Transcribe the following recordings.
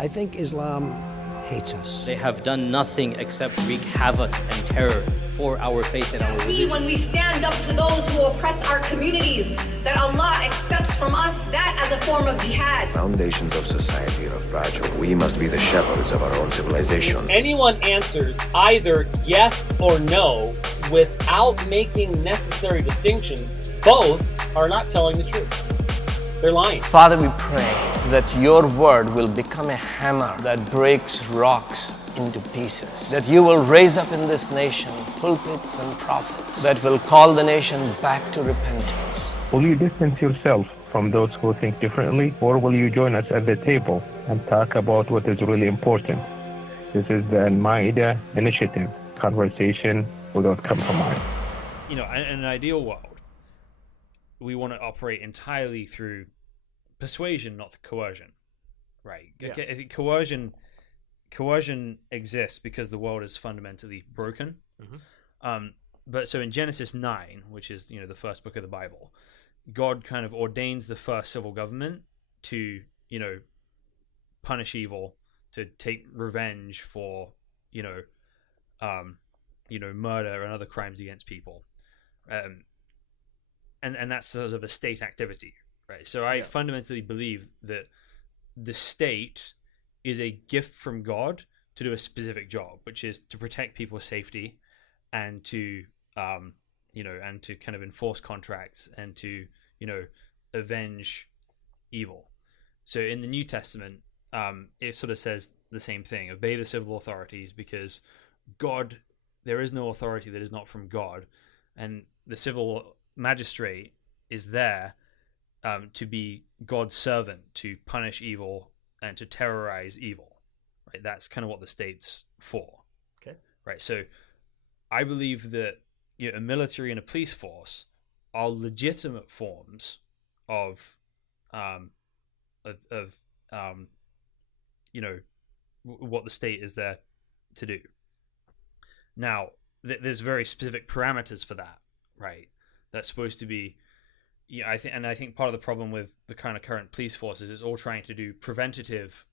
I think Islam hates us. They have done nothing except wreak havoc and terror for our faith and our religion. When we stand up to those who oppress our communities, that Allah accepts from us that as a form of jihad. Foundations of society are fragile. We must be the shepherds of our own civilization. If anyone answers either yes or no without making necessary distinctions, both are not telling the truth. They're lying. Father, we pray that your word will become a hammer that breaks rocks into pieces. That you will raise up in this nation pulpits and prophets that will call the nation back to repentance. Will you distance yourself from those who think differently, or will you join us at the table and talk about what is really important? This is the Al-Ma'idah initiative, conversation without compromise. You know, in an ideal world, we want to operate entirely through persuasion, not coercion, right? Yeah. I think coercion exists because the world is fundamentally broken. Mm-hmm. But so in Genesis 9, which is, you know, the first book of the Bible, God kind of ordains the first civil government to, you know, punish evil, to take revenge for, murder and other crimes against people. And that's sort of a state activity, right? So I fundamentally believe that the state is a gift from God to do a specific job, which is to protect people's safety and to, and to kind of enforce contracts and to, avenge evil. So in the New Testament, it sort of says the same thing: obey the civil authorities, because there is no authority that is not from God, and the civil magistrate is there to be God's servant, to punish evil and to terrorize evil, right? That's kind of what the state's for. Okay. Right. So I believe that a military and a police force are legitimate forms of what the state is there to do. Now, there's very specific parameters for that, right? That's supposed to be, I think part of the problem with the kind of current police force is it's all trying to do preventative,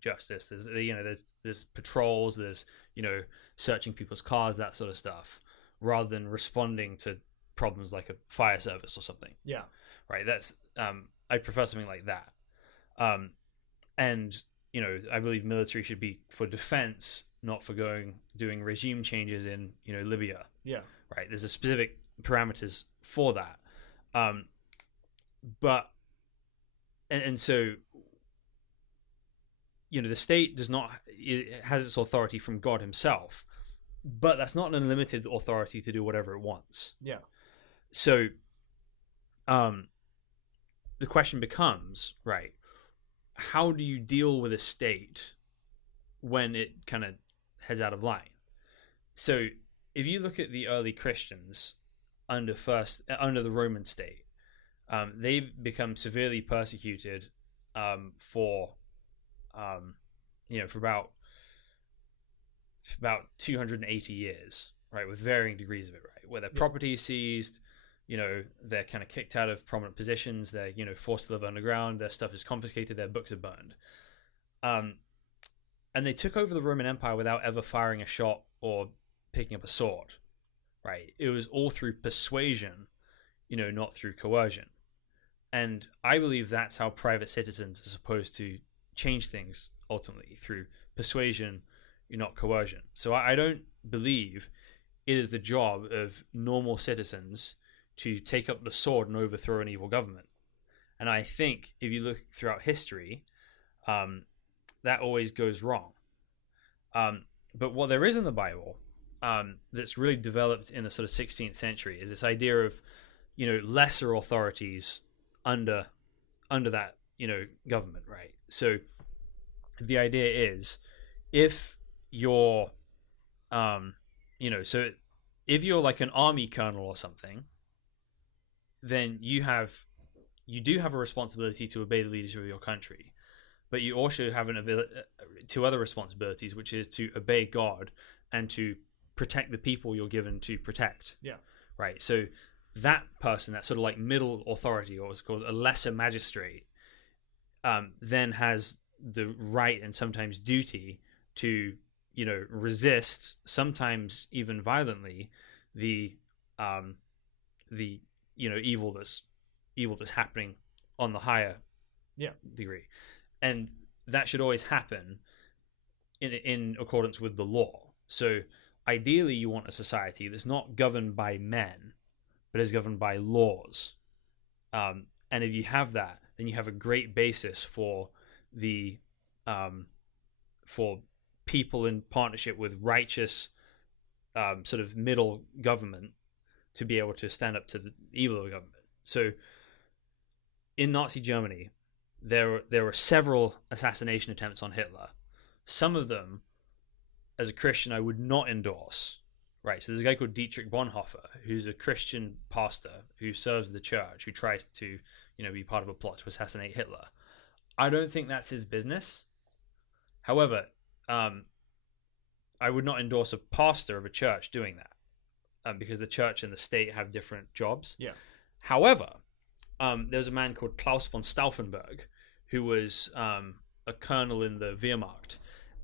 justice. There's patrols, there's searching people's cars, that sort of stuff, rather than responding to problems like a fire service or something. Yeah. Right. That's I prefer something like that. And I believe military should be for defense, not for doing regime changes in Libya. Yeah. Right. There's a specific parameters for that. So the state has its authority from God himself, but that's not an unlimited authority to do whatever it wants. Yeah. So the question becomes, right, how do you deal with a state when it kind of heads out of line? So if you look at the early Christians under the Roman state, they become severely persecuted for about 280 years, right, with varying degrees of it, right, where their property is seized, they're kind of kicked out of prominent positions, they're forced to live underground, their stuff is confiscated, their books are burned, and they took over the Roman Empire without ever firing a shot or picking up a sword, right? It was all through persuasion, not through coercion. And I believe that's how private citizens are supposed to change things, ultimately, through persuasion, not coercion. So I don't believe it is the job of normal citizens to take up the sword and overthrow an evil government. And I think if you look throughout history, that always goes wrong. But what there is in the Bible that's really developed in the sort of 16th century is this idea of, lesser authorities under that, government, right? So the idea is, if you're, so if you're like an army colonel or something, then you do have a responsibility to obey the leadership of your country, but you also have two other responsibilities, which is to obey God and to protect the people you're given to protect. Yeah. Right. So that person, that sort of like middle authority, or what's called a lesser magistrate, then has the right and sometimes duty to, resist, sometimes even violently, the evil that's happening on the higher degree, and that should always happen in accordance with the law. So ideally, you want a society that's not governed by men, but is governed by laws. And if you have that, then you have a great basis for the for people in partnership with righteous sort of middle government to be able to stand up to the evil of the government. So in Nazi Germany, there were several assassination attempts on Hitler. Some of them, as a Christian, I would not endorse. Right, so there's a guy called Dietrich Bonhoeffer, who's a Christian pastor who serves the church, who tries to, be part of a plot to assassinate Hitler. I don't think that's his business. However, I would not endorse a pastor of a church doing that, because the church and the state have different jobs. Yeah. However, there's a man called Klaus von Stauffenberg, who was a colonel in the Wehrmacht,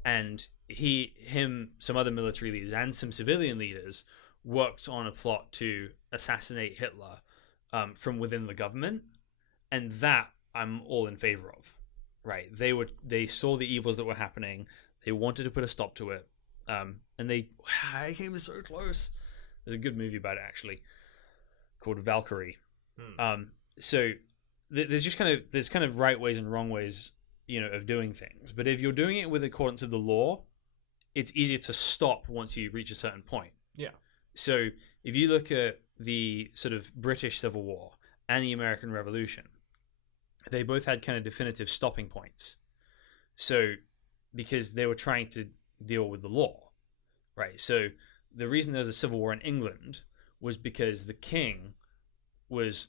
and him, some other military leaders, and some civilian leaders worked on a plot to assassinate Hitler from within the government, and that I'm all in favor of. Right? They saw the evils that were happening. They wanted to put a stop to it, and they came so close. There's a good movie about it actually, called Valkyrie. So there's kind of right ways and wrong ways, of doing things. But if you're doing it with accordance of the law, it's easier to stop once you reach a certain point. Yeah. So if you look at the sort of British Civil War and the American Revolution, they both had kind of definitive stopping points. So because they were trying to deal with the law, right? So the reason there was a civil war in England was because the king was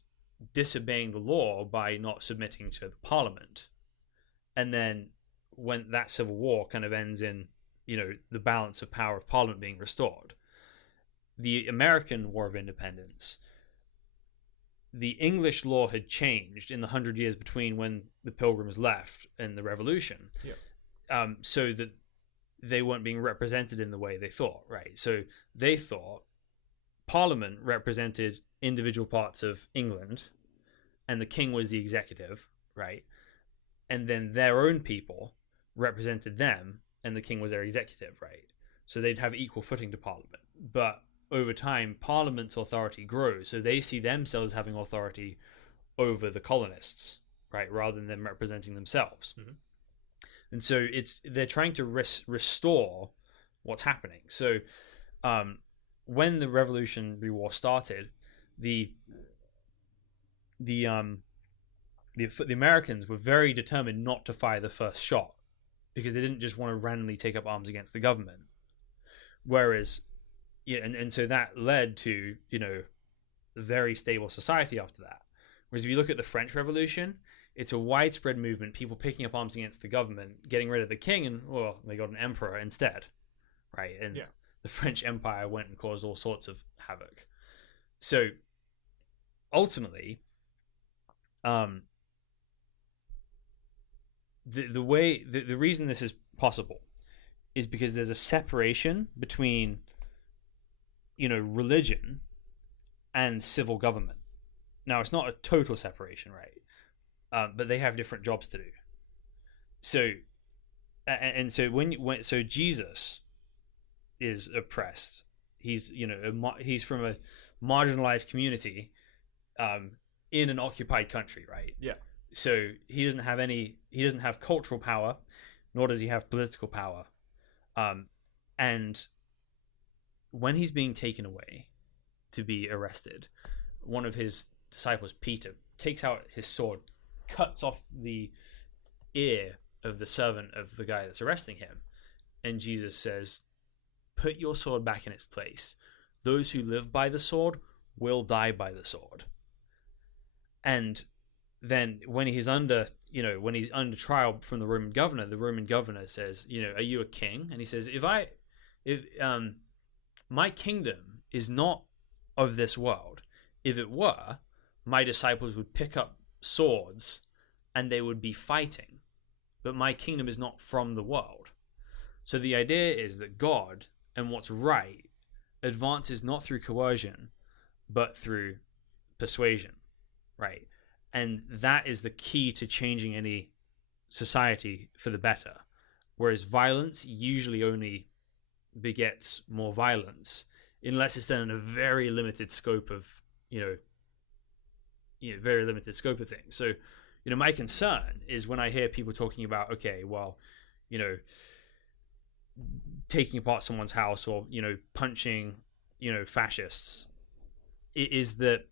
disobeying the law by not submitting to the parliament. And then when that civil war kind of ends in, the balance of power of parliament being restored, the American War of Independence, the English law had changed in the 100 years between when the Pilgrims left and the Revolution, so that they weren't being represented in the way they thought, right? So they thought Parliament represented individual parts of England, and the king was the executive, right? And then their own people represented them, and the king was their executive, right? So they'd have equal footing to Parliament. But over time, Parliament's authority grows, so they see themselves having authority over the colonists, right, rather than them representing themselves. Mm-hmm. And so they're trying to restore what's happening. So when the Revolutionary War started, the Americans were very determined not to fire the first shot, because they didn't just want to randomly take up arms against the government. Whereas, and so that led to, a very stable society after that. Whereas if you look at the French Revolution, it's a widespread movement, people picking up arms against the government, getting rid of the king, and, they got an emperor instead, right? And the French Empire went and caused all sorts of havoc. So, ultimately, the reason this is possible is because there's a separation between, religion and civil government. Now, it's not a total separation, right? But they have different jobs to do. So, and so so Jesus is oppressed. He's he's from a marginalized community, in an occupied country, right? Yeah. So he doesn't have cultural power, nor does he have political power. And when he's being taken away to be arrested, one of his disciples, Peter, takes out his sword, cuts off the ear of the servant of the guy that's arresting him. And Jesus says, "Put your sword back in its place. Those who live by the sword will die by the sword." And then when he's under trial from the Roman governor says, "Are you a king?" And he says, if my kingdom is not of this world. If it were, my disciples would pick up swords and they would be fighting. But my kingdom is not from the world. So the idea is that God and what's right advances not through coercion, but through persuasion, right? And that is the key to changing any society for the better. Whereas violence usually only begets more violence, unless it's done in a very limited scope of, very limited scope of things. So, my concern is when I hear people talking about, okay, well, taking apart someone's house or, punching, fascists, it is that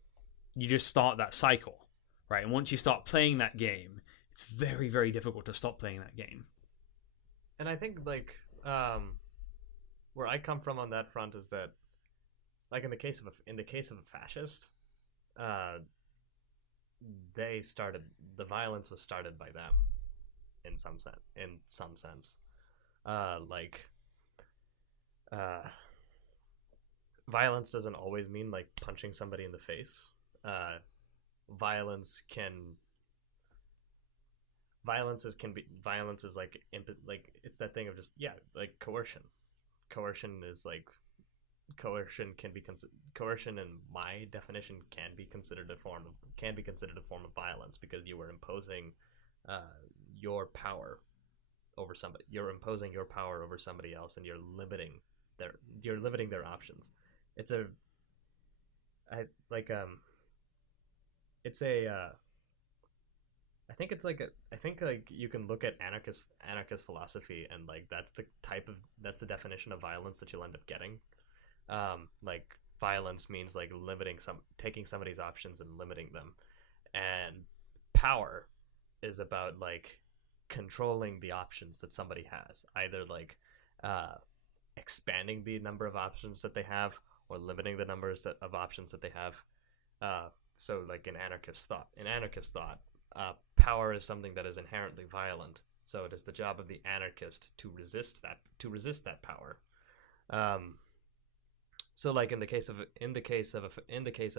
you just start that cycle, right? And once you start playing that game, it's very, very difficult to stop playing that game. And I think, where I come from on that front is that, like, in the case of a fascist, the violence was started by them, in some sense. Violence doesn't always mean like punching somebody in the face. Violence is like it's that thing of just coercion. Coercion in my definition can be considered a form of violence, because you are imposing your power over somebody. You're imposing your power over somebody else, and you're limiting their options. I think you can look at anarchist philosophy, and that's the definition of violence that you'll end up getting. Violence means taking somebody's options and limiting them, and power is about controlling the options that somebody has, either expanding the number of options that they have or limiting the numbers of options that they have. So in anarchist thought, power is something that is inherently violent. So it is the job of the anarchist to resist that power. So in the case of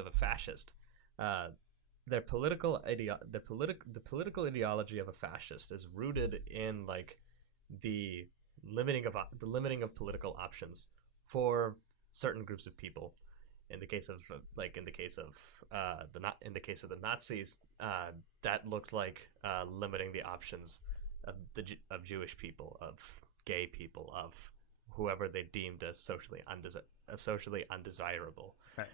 a fascist, the political ideology of a fascist is rooted in the limiting of political options for certain groups of people. In the case of the Nazis, that looked like limiting the options of Jewish people, of gay people, of whoever they deemed as socially undesirable. Right.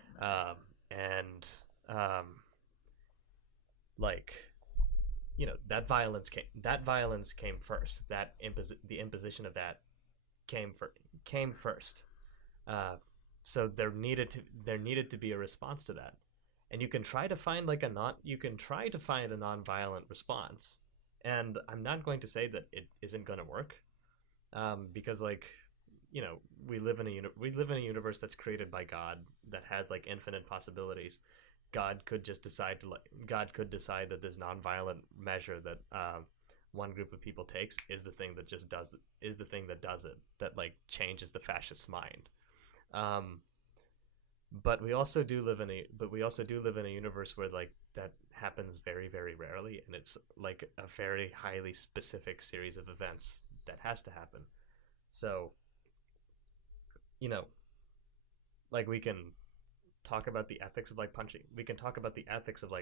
That violence came first. The imposition of that came first. So there needed to be a response to that, and you can try to find a nonviolent response. And I'm not going to say that it isn't going to work, because we live in a universe that's created by God, that has infinite possibilities. God could decide that this nonviolent measure that one group of people takes is the thing that does it, that changes the fascist mind. But we also do live in a universe where that happens very, very rarely, and it's a very highly specific series of events that has to happen. So, we can talk about the ethics of punching. We can talk about the ethics of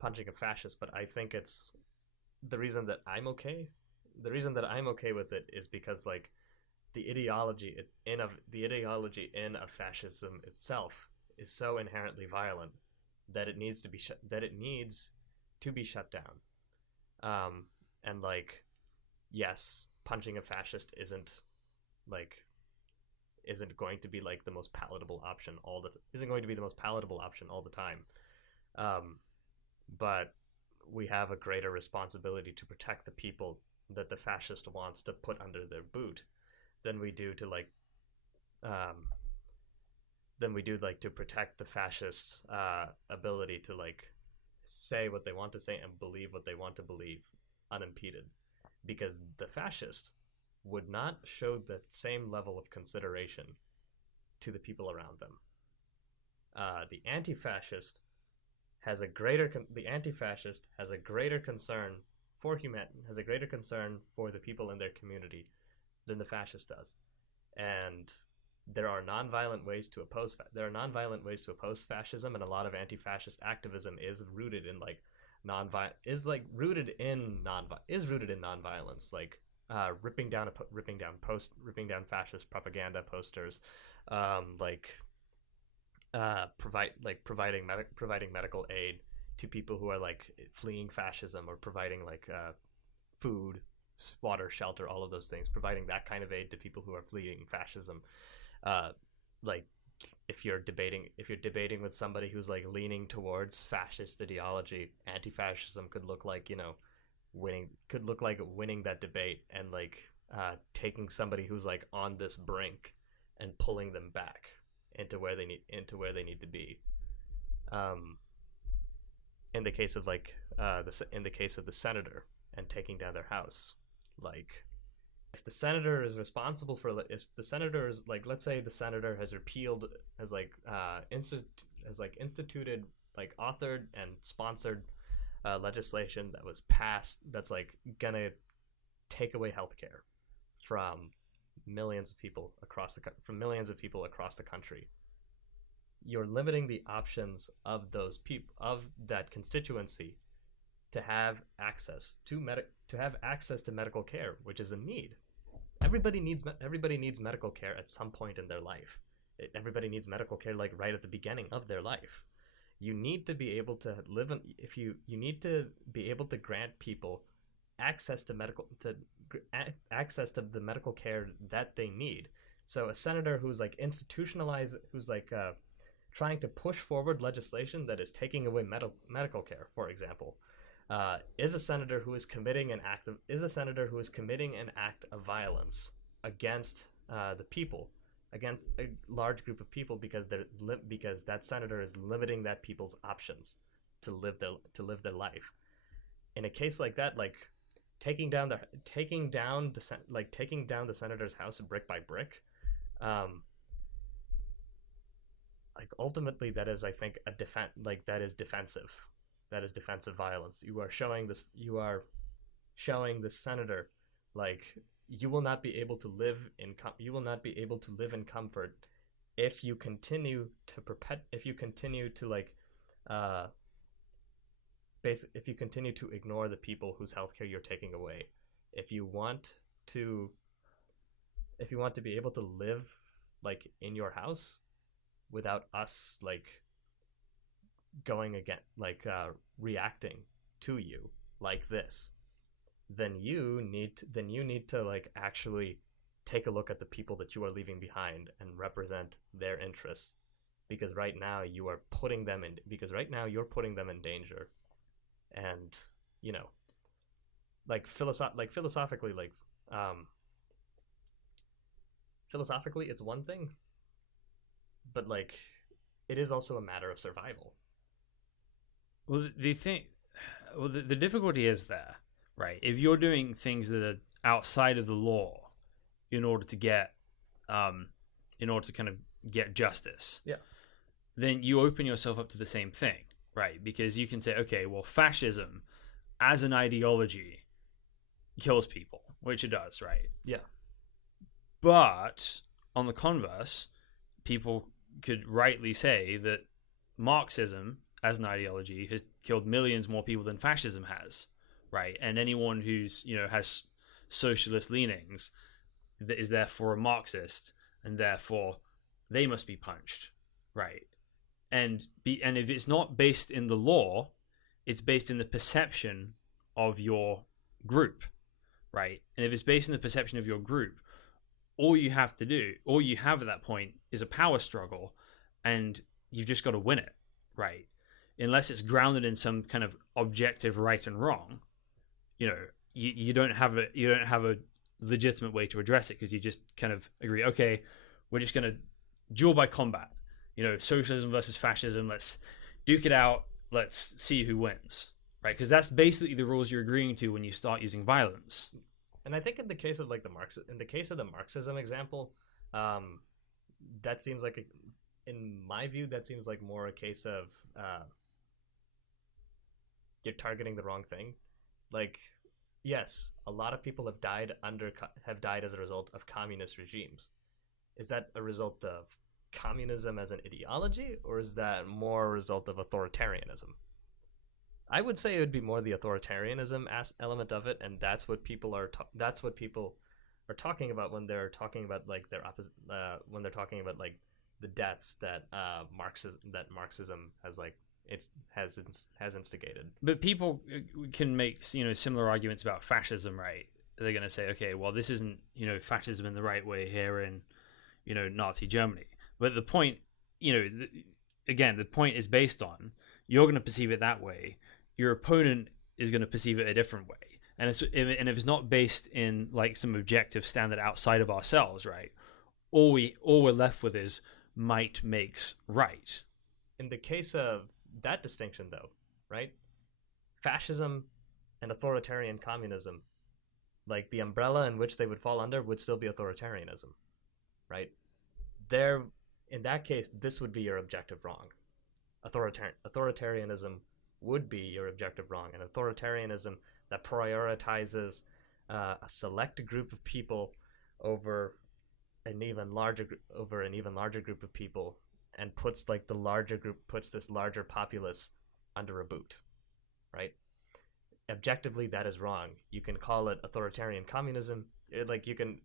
punching a fascist, but I think it's the reason that I'm okay with it is because the ideology in of fascism itself is so inherently violent that it needs to be shut down. And yes, punching a fascist isn't going to be the most palatable option all the time. But we have a greater responsibility to protect the people that the fascist wants to put under their boot than we do to to protect the fascists' ability to say what they want to say and believe what they want to believe unimpeded, because the fascist would not show the same level of consideration to the people around them. The anti-fascist has the anti-fascist has a greater concern for the people in their community than the fascist does. And there are nonviolent ways to oppose fascism, and a lot of anti-fascist activism is rooted in nonviolence, like ripping down fascist propaganda posters, providing medical aid to people who are like fleeing fascism, or providing food, water, shelter, all of those things, providing that kind of aid to people who are fleeing fascism. If you're debating with somebody who's like leaning towards fascist ideology, anti-fascism could look like winning that debate, and taking somebody who's like on this brink and pulling them back into where they need to be. In the case of the senator and taking down their house, if the senator is responsible for, if the senator is let's say the senator has instituted, authored and sponsored legislation that was passed that's gonna take away healthcare from millions of people across the country. You're limiting the options of those people, of that constituency, to have access to medical care, which is a need. Everybody needs medical care at some point in their life. Everybody needs medical care right at the beginning of their life. You need to be able to you need to be able to grant people access to the medical care that they need. So a senator who's trying to push forward legislation that is taking away medical care, for example, is a senator who is committing an act of violence against the people, against a large group of people, because that senator is limiting that people's options to live their life. In a case like that, taking down the senator's house brick by brick, ultimately that is, I think, that is defensive. That is defensive violence. You are showing the senator you will not be able to live in comfort if you continue to ignore the people whose healthcare you're taking away. If you want to be able to live in your house without us going again, reacting to you like this, then you need to actually take a look at the people that you are leaving behind and represent their interests, because right now you're putting them in danger. And philosophically it's one thing, but it is also a matter of survival. Well, the difficulty is there, right? If you're doing things that are outside of the law in order to kind of get justice, yeah, then you open yourself up to the same thing, right? Because you can say, okay, well, fascism as an ideology kills people, which it does, right? Yeah. But on the converse, people could rightly say that Marxism as an ideology has killed millions more people than fascism has, right? And anyone who's has socialist leanings that is therefore a Marxist, and therefore they must be punched, right? And if it's not based in the law, it's based in the perception of your group, right? And if it's based in the perception of your group, all you have at that point is a power struggle, and you've just got to win it, right? Unless it's grounded in some kind of objective right and wrong, you don't have a legitimate way to address it, because you just kind of agree, okay, we're just going to duel by combat, socialism versus fascism, let's duke it out, let's see who wins, right? Because that's basically the rules you're agreeing to when you start using violence. And I think in the case of the Marxism example, that seems in my view, that seems like more a case of you're targeting the wrong thing. Like, yes, a lot of people have died as a result of communist regimes. Is that a result of communism as an ideology, or is that more a result of authoritarianism? I would say it would be more the authoritarianism element of it, and that's what people are talking about when they're talking about like their opposite when they're talking about like the deaths that Marxism has instigated. But people can make similar arguments about fascism, right? They're going to say, okay, well, this isn't fascism in the right way here in Nazi Germany. But the point, again, the point is based on you're going to perceive it that way. Your opponent is going to perceive it a different way. And if it's not based in like some objective standard outside of ourselves, right? All we're left with is might makes right. In the case of that distinction, though, right? Fascism and authoritarian communism, like the umbrella in which they would fall under would still be authoritarianism, right? In that case, this would be your objective wrong. Authoritarianism would be your objective wrong, and authoritarianism that prioritizes a select group of people over an even larger group of people, and puts this larger populace under a boot, right? Objectively, that is wrong. You can call it authoritarian communism. You can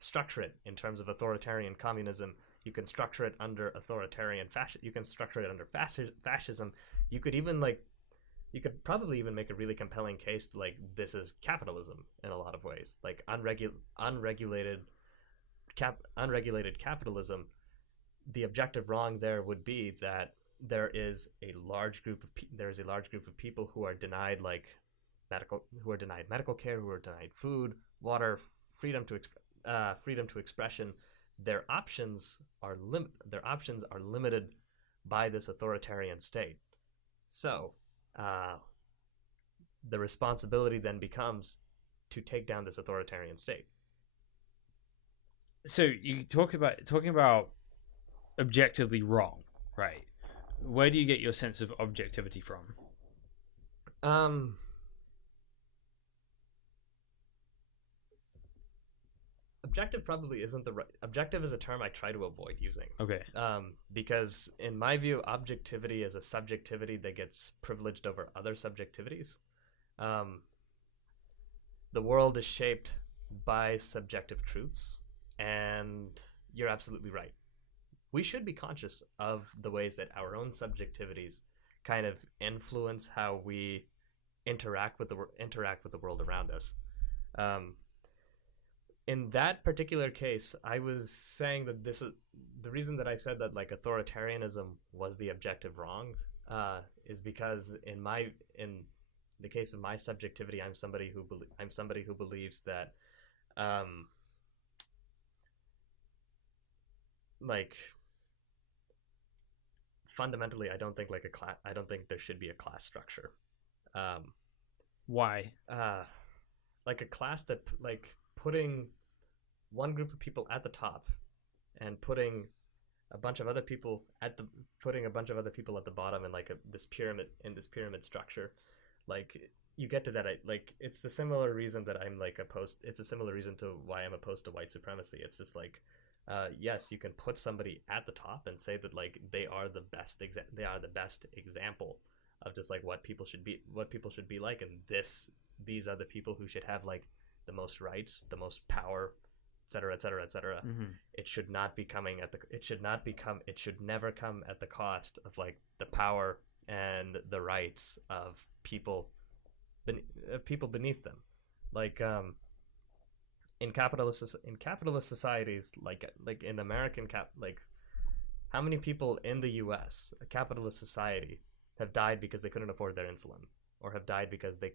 structure it in terms of authoritarian communism. You can structure it under authoritarian fascism. You can structure it under fascism. You could probably even make a really compelling case like this is capitalism in a lot of ways, like unregulated capitalism. The objective wrong there would be that there is a large group of people who are denied medical care, who are denied food, water, freedom to expression. Their options are limited by this authoritarian state. So the responsibility then becomes to take down this authoritarian state. So you talking about objectively wrong, right? Where do you get your sense of objectivity from? Objective probably isn't the right. Objective is a term I try to avoid using. Okay. Because in my view, objectivity is a subjectivity that gets privileged over other subjectivities. The world is shaped by subjective truths, and you're absolutely right. We should be conscious of the ways that our own subjectivities kind of influence how we interact with the world around us. In that particular case, I was saying that this is the reason that I said that like authoritarianism was the objective wrong, is because in the case of my subjectivity, I'm somebody who believes that like fundamentally, I don't think there should be a class structure. Why? Like a class that putting one group of people at the top and putting a bunch of other people at the bottom in this pyramid structure. Like you get to that, it's the similar reason that I'm opposed. It's a similar reason to why I'm opposed to white supremacy. It's just yes, you can put somebody at the top and say that they are the best example of just what people should be like, and these are the people who should have the most rights, the most power, etc., etc., etc. It should never come at the cost of the power and the rights of people beneath them. In capitalist societies, like in American how many people in the U.S., a capitalist society, have died because they couldn't afford their insulin, or have died because they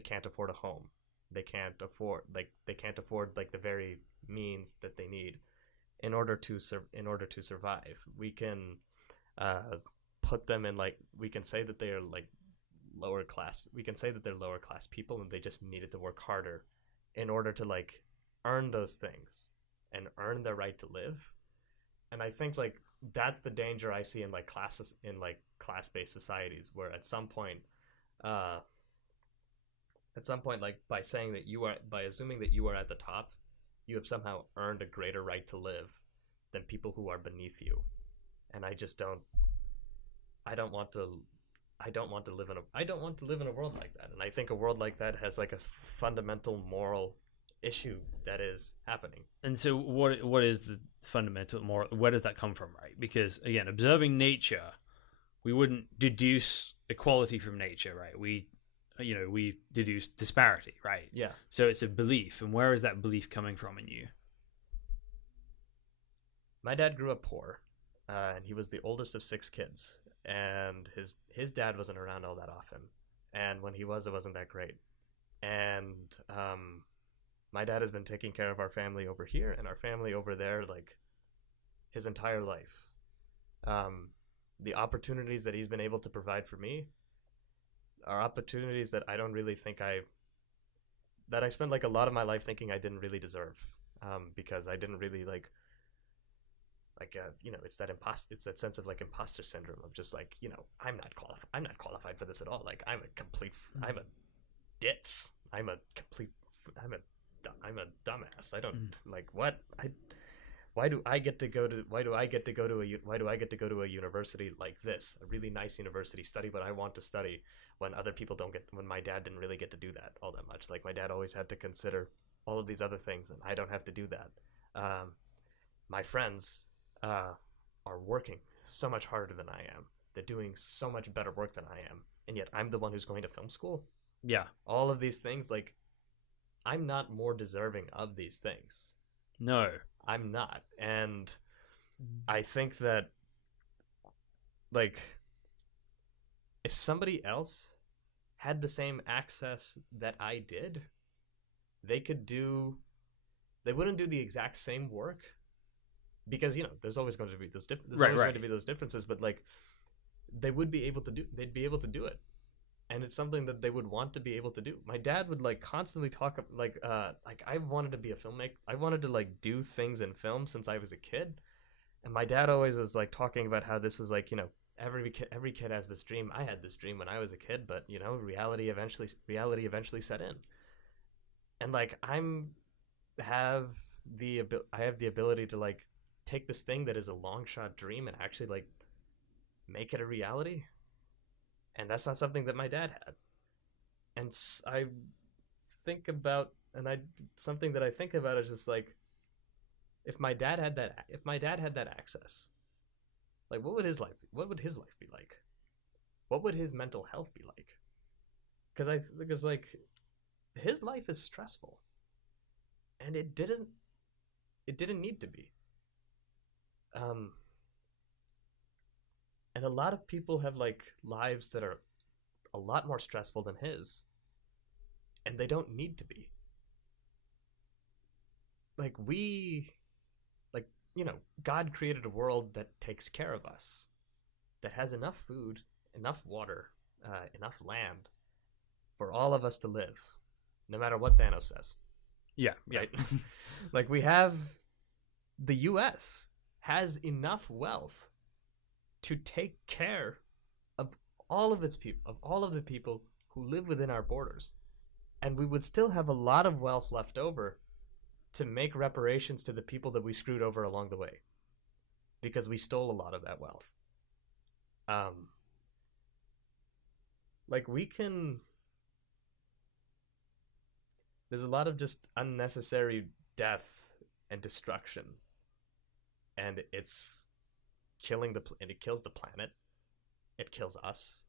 can't afford a home, they can't afford the very means that they need in order to survive. We can put them in we can say that they are lower class. We can say that they're lower class people, and they just needed to work harder in order to earn those things and earn their right to live. And I think that's the danger I see in like classes, in like class-based societies, where at some point, like by saying that by assuming that you are at the top, you have somehow earned a greater right to live than people who are beneath you. And I don't want to live in a world like that. And I think a world like that has like a fundamental moral issue that is happening. And so what is the fundamental moral? Where does that come from, right? Because again, observing nature, we wouldn't deduce equality from nature, right? We deduce disparity, right? Yeah. So it's a belief, and where is that belief coming from in you? My dad grew up poor, and he was the oldest of 6 kids, and his dad wasn't around all that often, and when he was, it wasn't that great. And my dad has been taking care of our family over here and our family over there like his entire life. The opportunities that he's been able to provide for me are opportunities that I don't really think I spent like a lot of my life thinking I didn't really deserve, because I didn't really it's that sense of like imposter syndrome of just like, I'm not qualified for this at all. Like I'm a ditz. I'm a dumbass. I don't like what why do I get to go to a university like this, a really nice university, study what I want to study, when other people when my dad didn't really get to do that all that much. Like my dad always had to consider all of these other things, and I don't have to do that. My friends are working so much harder than I am. They're doing so much better work than I am, and yet I'm the one who's going to film school. Yeah. All of these things, like, I'm not more deserving of these things. No. I'm not. And I think that, like, if somebody else had the same access that I did, they wouldn't do the exact same work, because, there's always going to be those going to be those differences, but like they'd be able to do it. And it's something that they would want to be able to do. My dad would like constantly talk like I wanted to be a filmmaker. I wanted to like do things in film since I was a kid. And my dad always was like talking about how this is like, every kid has this dream. I had this dream when I was a kid, but reality eventually set in. And like I have the ability to like take this thing that is a long shot dream and actually like make it a reality. And that's not something that my dad had. And I think about, something that I think about is just like, if my dad had that access, like what would his life be like? What would his mental health be like? Because like his life is stressful, and it didn't need to be. And a lot of people have like lives that are a lot more stressful than his, and they don't need to be. Like God created a world that takes care of us, that has enough food, enough water, enough land for all of us to live, no matter what Thanos says. Yeah. Right? Like the U.S. has enough wealth to take care of all of its people, of all of the people who live within our borders. And we would still have a lot of wealth left over to make reparations to the people that we screwed over along the way, because we stole a lot of that wealth. There's a lot of just unnecessary death and destruction, and it's and it kills the planet, it kills us,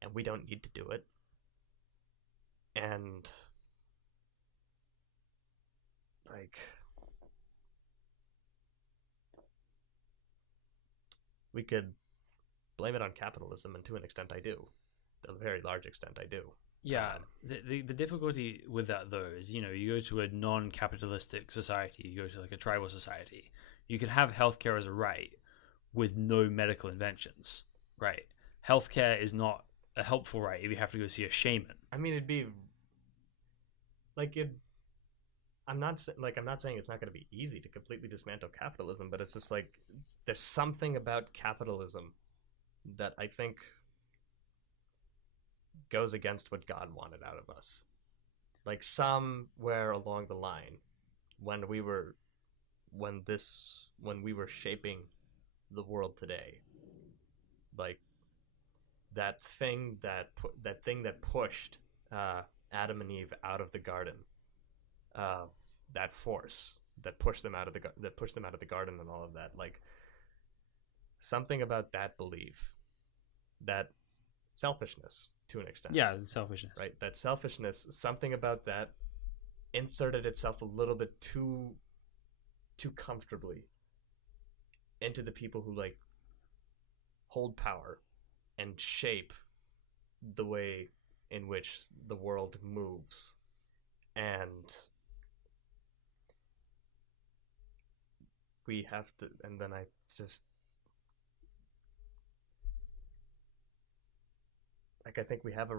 and we don't need to do it. And like we could blame it on capitalism, and to an extent I do, a very large extent I do. Yeah, the difficulty with that though is, you go to a non-capitalistic society, you go to like a tribal society, you could have healthcare as a right with no medical inventions, right? Healthcare is not a helpful right if you have to go see a shaman. I mean, it'd be like I'm not saying it's not going to be easy to completely dismantle capitalism, but it's just like there's something about capitalism that I think goes against what God wanted out of us. Like somewhere along the line, when we were shaping the world today, like that thing that pushed Adam and Eve out of the garden, that force that pushed them out of the garden and all of that, like something about that belief, that selfishness to an extent. Yeah, the selfishness. Right, that selfishness, something about that inserted itself a little bit too comfortably into the people who like hold power and shape the way in which the world moves. And we have to, and then I just like, I think we have a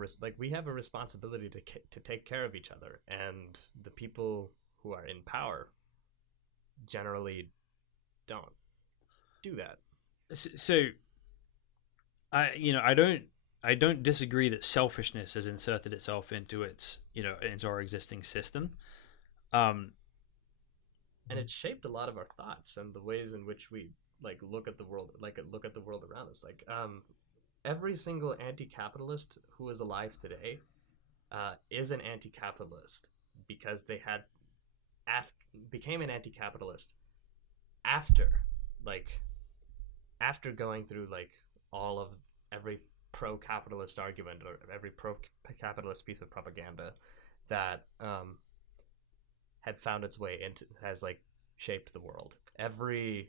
responsibility to take care of each other, and the people who are in power generally don't do that. So I don't disagree that selfishness has inserted itself into into our existing system. And it shaped a lot of our thoughts and the ways in which we like look at the world around us. Like every single anti-capitalist who is alive today is an anti-capitalist because they became an anti-capitalist after going through like all of every pro-capitalist argument or every pro-capitalist piece of propaganda that had found its way into, has like shaped the world. Every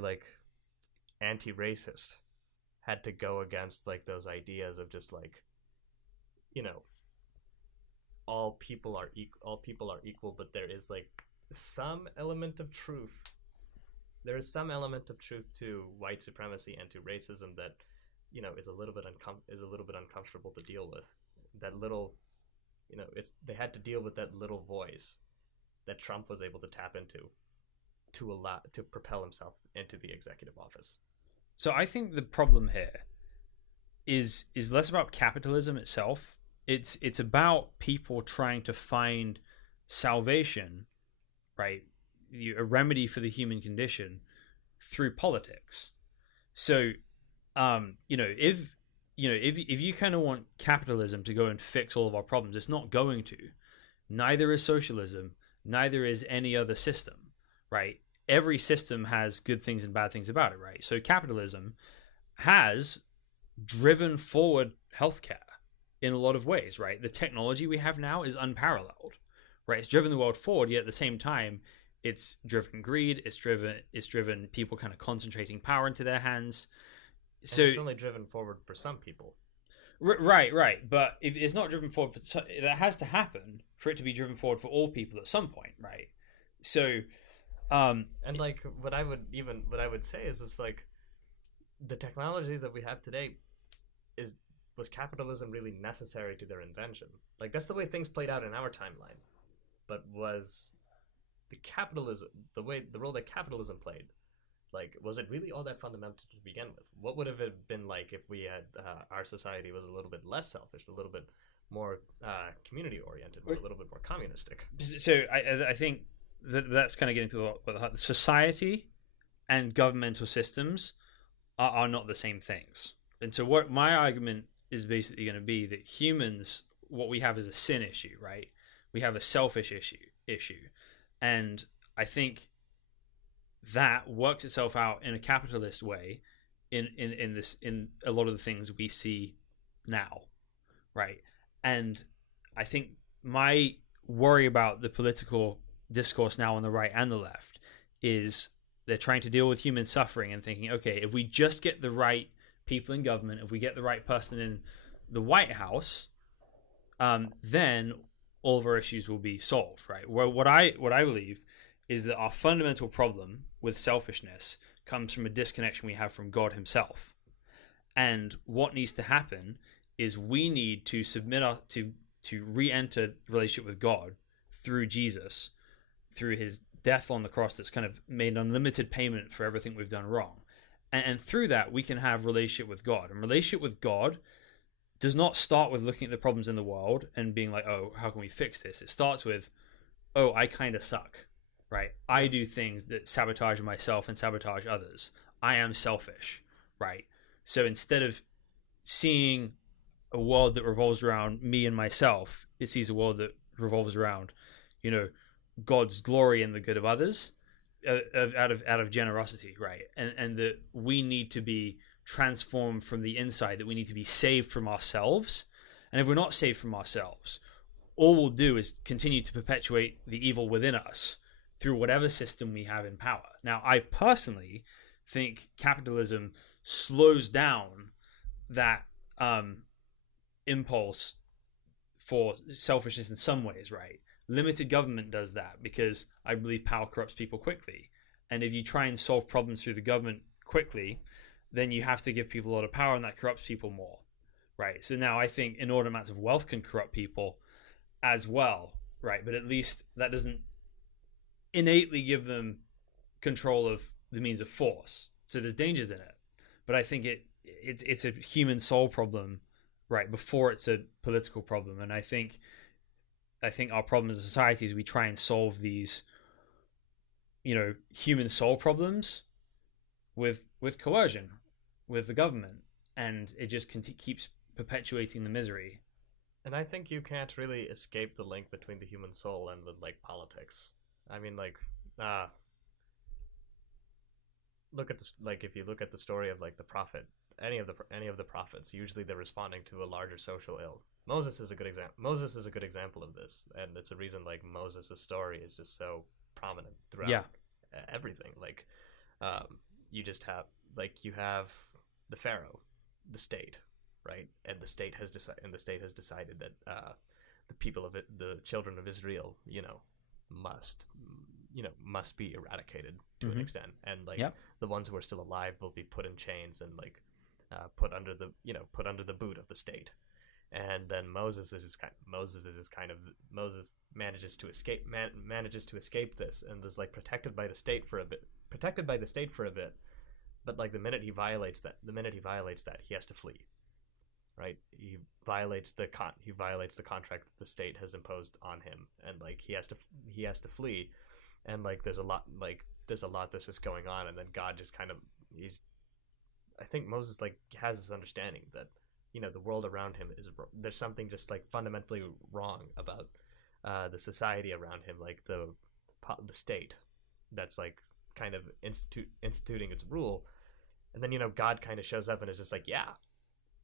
like anti-racist had to go against like those ideas of just like, you know, all people are equal, but there is like some element of truth. There is some element of truth to white supremacy and to racism that, you know, is a little bit uncomfortable to deal with. That little, you know, they had to deal with that little voice that Trump was able to tap into to propel himself into the executive office. So I think the problem here is less about capitalism itself. It's about people trying to find salvation, right? A remedy for the human condition through politics. So, if you kind of want capitalism to go and fix all of our problems, it's not going to. Neither is socialism. Neither is any other system, right? Every system has good things and bad things about it, right? So capitalism has driven forward healthcare in a lot of ways, right? The technology we have now is unparalleled, right? It's driven the world forward, yet at the same time, it's driven greed. It's driven people kind of concentrating power into their hands. So and it's only driven forward for some people. Right. But if it's not driven forward, that has to happen for it to be driven forward for all people at some point, right? So, and like what I would say is it's like the technologies that we have today was capitalism really necessary to their invention? Like that's the way things played out in our timeline, but was the role that capitalism played, like, was it really all that fundamental to begin with? What would have it been like if we had our society was a little bit less selfish, a little bit more community oriented, or a little bit more communistic? So I think that's kind of getting to the society and governmental systems are not the same things. And so what my argument is basically going to be that humans, what we have is a sin issue, right? We have a selfish issue. And I think that works itself out in a capitalist way in a lot of the things we see now, right? And I think my worry about the political discourse now on the right and the left is they're trying to deal with human suffering and thinking, okay, if we just get the right people in government, if we get the right person in the White House, then all of our issues will be solved, right? Well, what I believe is that our fundamental problem with selfishness comes from a disconnection we have from God himself. And what needs to happen is we need to submit to to re-enter relationship with God through Jesus, through his death on the cross that's kind of made unlimited payment for everything we've done wrong. And through that, we can have relationship with God. And relationship with God does not start with looking at the problems in the world and being like, oh, how can we fix this? It starts with, oh, I kind of suck, right? I do things that sabotage myself and sabotage others. I am selfish, right? So instead of seeing a world that revolves around me and myself, it sees a world that revolves around, God's glory and the good of others, out of generosity, right? And that we need to be transformed from the inside, that we need to be saved from ourselves. And if we're not saved from ourselves, all we'll do is continue to perpetuate the evil within us through whatever system we have in power. Now, I personally think capitalism slows down that impulse for selfishness in some ways, right? Limited government does that because I believe power corrupts people quickly. And if you try and solve problems through the government quickly, then you have to give people a lot of power, and that corrupts people more, right? So now I think inordinate amounts of wealth can corrupt people as well, right? But at least that doesn't innately give them control of the means of force. So there's dangers in it. But I think it's a human soul problem, right, before it's a political problem. And I think our problem as a society is we try and solve these, human soul problems with coercion, with the government, and it just keeps perpetuating the misery. And I think you can't really escape the link between the human soul and the politics. I mean, look at this. If you look at the story of the prophet, any of the prophets, usually they're responding to a larger social ill. Moses is a good example of this, and it's a reason Moses' story is just so prominent throughout everything. You just have you have the Pharaoh, the state, right? And the state has decided that the people of it, the children of Israel, must be eradicated to an extent, and the ones who are still alive will be put in chains and put under the boot of the state. And then Moses manages to escape this, and is protected by the state for a bit. But the minute he violates that, he has to flee. Right? He violates the contract that the state has imposed on him, and he has to flee. And there's a lot that's just going on, and then God just I think Moses has this understanding that the world around him there's something just fundamentally wrong about the society around him, the state that's kind of instituting its rule. And then God kind of shows up and is just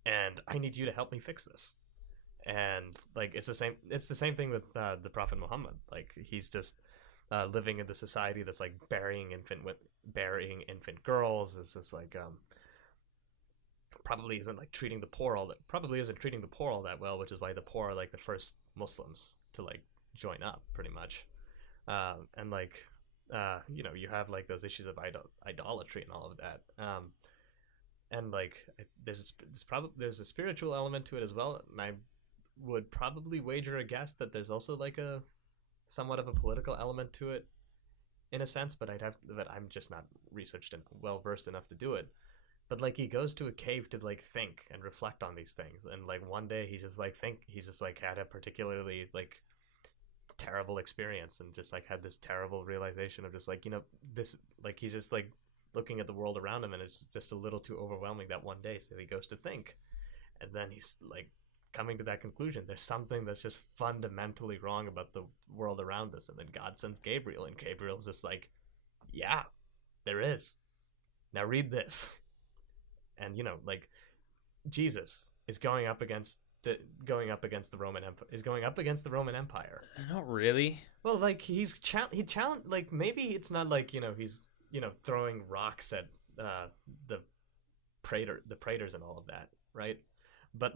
and I need you to help me fix this. And it's the same thing with the Prophet Muhammad. He's just living in the society that's burying infant girls. It's just probably isn't treating the poor all that well, which is why the poor are the first Muslims to join up, pretty much. And you have those issues of idolatry and all of that. And there's a spiritual element to it as well, and I would probably wager a guess that there's also a somewhat of a political element to it, in a sense. But I'm just not researched and well versed enough to do it. But he goes to a cave to think and reflect on these things, and one day he's just had a particularly terrible experience, and just had this terrible realization of just this he's just looking at the world around him, and it's just a little too overwhelming that one day. So he goes to think, and then he's coming to that conclusion. There's something that's just fundamentally wrong about the world around us. And then God sends Gabriel, and Gabriel's just yeah, there is. Now read this. And Jesus is going up against the Roman Empire. Is going up against the Roman Empire. Not really. Well, he challenged. Maybe it's not he's throwing rocks at the praetors and all of that, right? But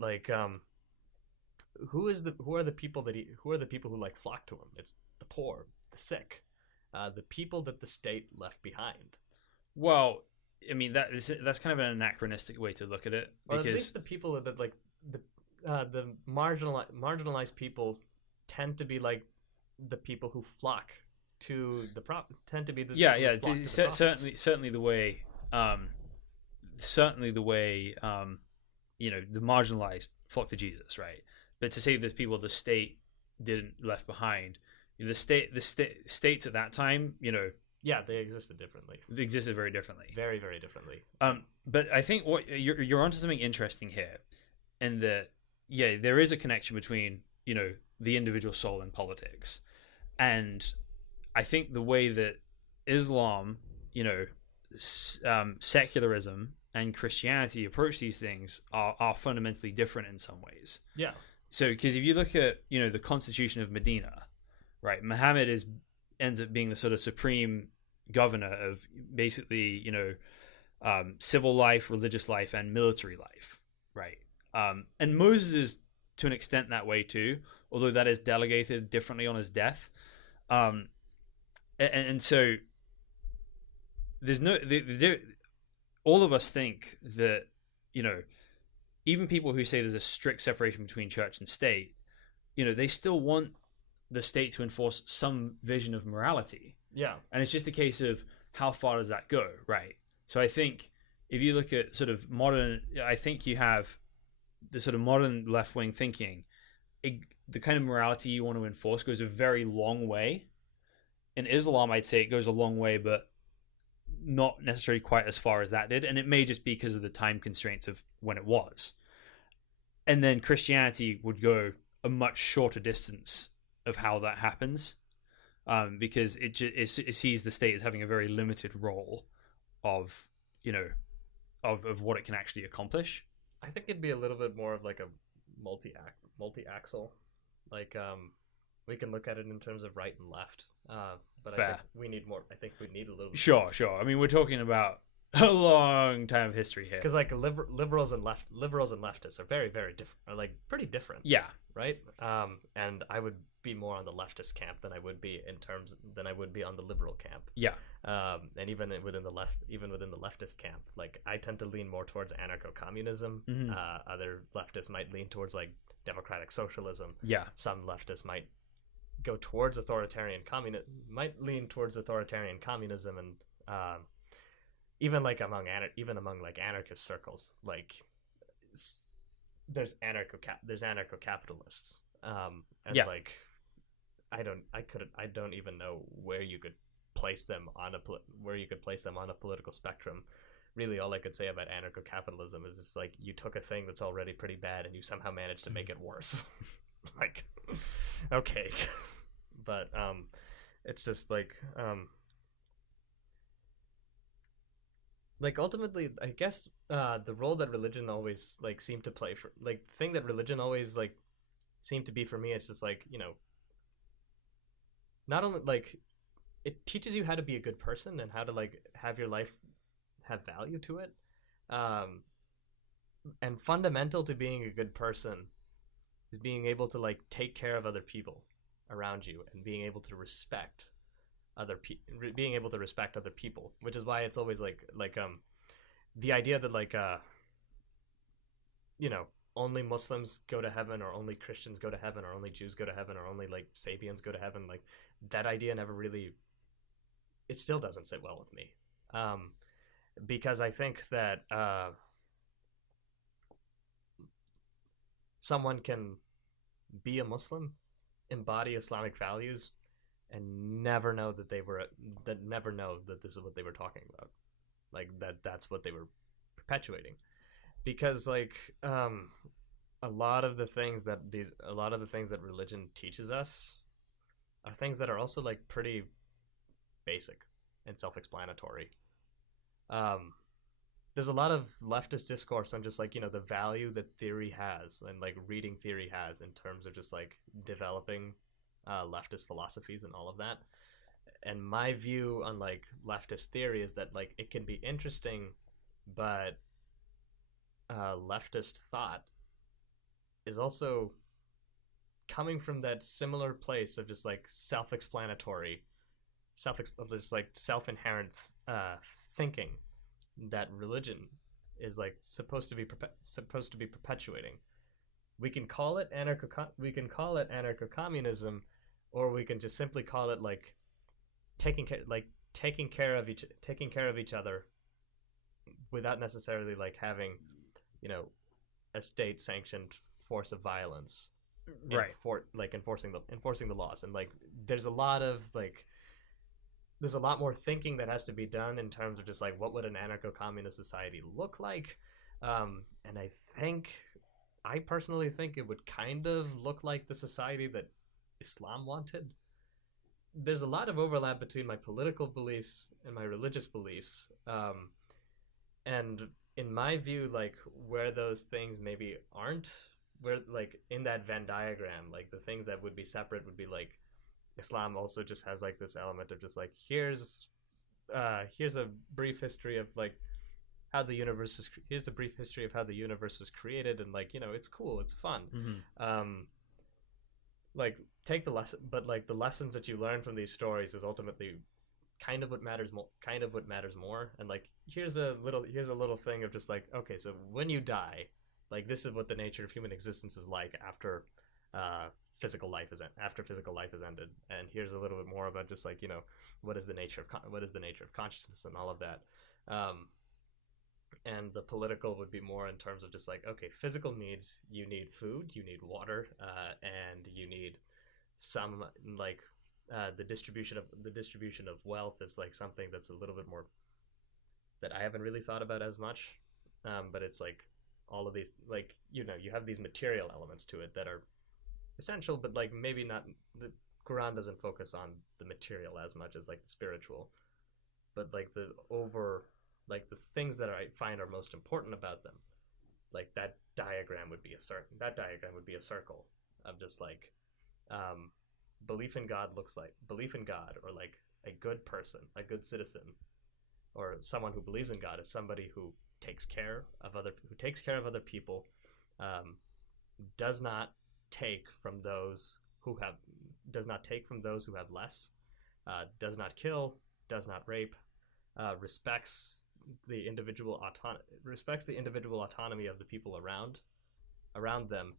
who are the people who flock to him? It's the poor, the sick, the people that the state left behind. Well, I mean that's kind of an anachronistic way to look at it, Or because at least the people that the marginalized people tend to be like the people who flock to the tend to be the yeah, people yeah. who flock to the Certainly the way, the marginalized flock to Jesus, right? But to say that people the state didn't left behind, the states at that time, yeah, they existed differently. they existed very differently. Very, very differently. But I think what you're onto something interesting here, in that there is a connection between the individual soul and politics, and I think the way that Islam, secularism and Christianity approach these things are fundamentally different in some ways. Yeah. So, because if you look at the Constitution of Medina, right, Muhammad ends up being the sort of supreme governor of basically civil life, religious life, and military life, right? And Moses is to an extent that way too, although that is delegated differently on his death. And so there's all of us think that even people who say there's a strict separation between church and state, they still want the state to enforce some vision of morality. Yeah. And it's just a case of how far does that go, right? So I think if you look at sort of modern, I think you have the sort of modern left-wing thinking, the kind of morality you want to enforce goes a very long way. In Islam, I'd say it goes a long way, but not necessarily quite as far as that did. And it may just be because of the time constraints of when it was. And then Christianity would go a much shorter distance of how that happens, because it sees the state as having a very limited role of what it can actually accomplish. I think it'd be a little bit more of like a multi-axle. Like we can look at it in terms of right and left. But Fair. I think we need more. I think we need a little bit. Sure. I mean, we're talking about a long time of history here. Because like liberals and leftists are very, very different. Are like pretty different. Yeah. Right. And I would be more on the leftist camp than I would be on the liberal camp. Yeah. And even within the leftist camp, like I tend to lean more towards anarcho-communism. Mm-hmm. Other leftists might lean towards like democratic socialism. Yeah. Some leftists might go towards lean towards authoritarian communism, and even among anarchist circles, like there's anarcho-capitalists. And yeah. like I don't even know where you could place them on a political spectrum. Really, all I could say about anarcho-capitalism is it's like you took a thing that's already pretty bad and you somehow managed to make it worse. Like, okay. But it's just like ultimately, I guess the role that religion always like seemed to play for like the thing that religion always like seemed to be for me, it's just like not only like it teaches you how to be a good person and how to like have your life have value to it, and fundamental to being a good person is being able to like take care of other people around you and being able to respect other people, which is why it's always like the idea that like only Muslims go to heaven, or only Christians go to heaven, or only Jews go to heaven, or only like Sabians go to heaven, like that idea never really, it still doesn't sit well with me, because I think that someone can be a Muslim, embody Islamic values, and never know that this is what they were talking about, like that's what they were perpetuating, because like a lot of the things that religion teaches us are things that are also like pretty basic and self-explanatory. There's a lot of leftist discourse on just like the value that theory has and like reading theory has in terms of just like developing leftist philosophies and all of that. And my view on like leftist theory is that like it can be interesting, but leftist thought is also coming from that similar place of just like self-explanatory, just like self-inherent thinking that religion is like supposed to be perpetuating. we can call it anarcho-communism, or we can just simply call it like taking care of each other without necessarily like having, you know, a state sanctioned force of violence, Right. enforcing the laws. And like there's a lot more thinking that has to be done in terms of just like what would an anarcho-communist society look like. And I personally think it would kind of look like the society that Islam wanted. There's a lot of overlap between my political beliefs and my religious beliefs. And in my view, like where those things maybe aren't, where like in that Venn diagram, like the things that would be separate would be like Islam also just has like this element of just like here's a brief history of like how the universe was here's a brief history of how the universe was created, and like, you know, it's cool, it's fun. Like take the lesson, but like the lessons that you learn from these stories is ultimately kind of what matters more. And like here's a little thing of just like, okay, so when you die, like this is what the nature of human existence is like after physical life is ended. And here's a little bit more about just like, you know, what is the nature of consciousness and all of that. And the political would be more in terms of just like, okay, physical needs, you need food, you need water, and you need some like the distribution of wealth is like something that's a little bit more that I haven't really thought about as much. But it's like all of these, like, you know, you have these material elements to it that are essential, but like maybe not. The Quran doesn't focus on the material as much as like the spiritual, but like the things that I find are most important about them, like that diagram would be a circle of just like belief in God, or like a good person, a good citizen, or someone who believes in God is somebody who takes care of other people, does not take from those who have less, does not kill, does not rape, respects the individual autonomy of the people around them,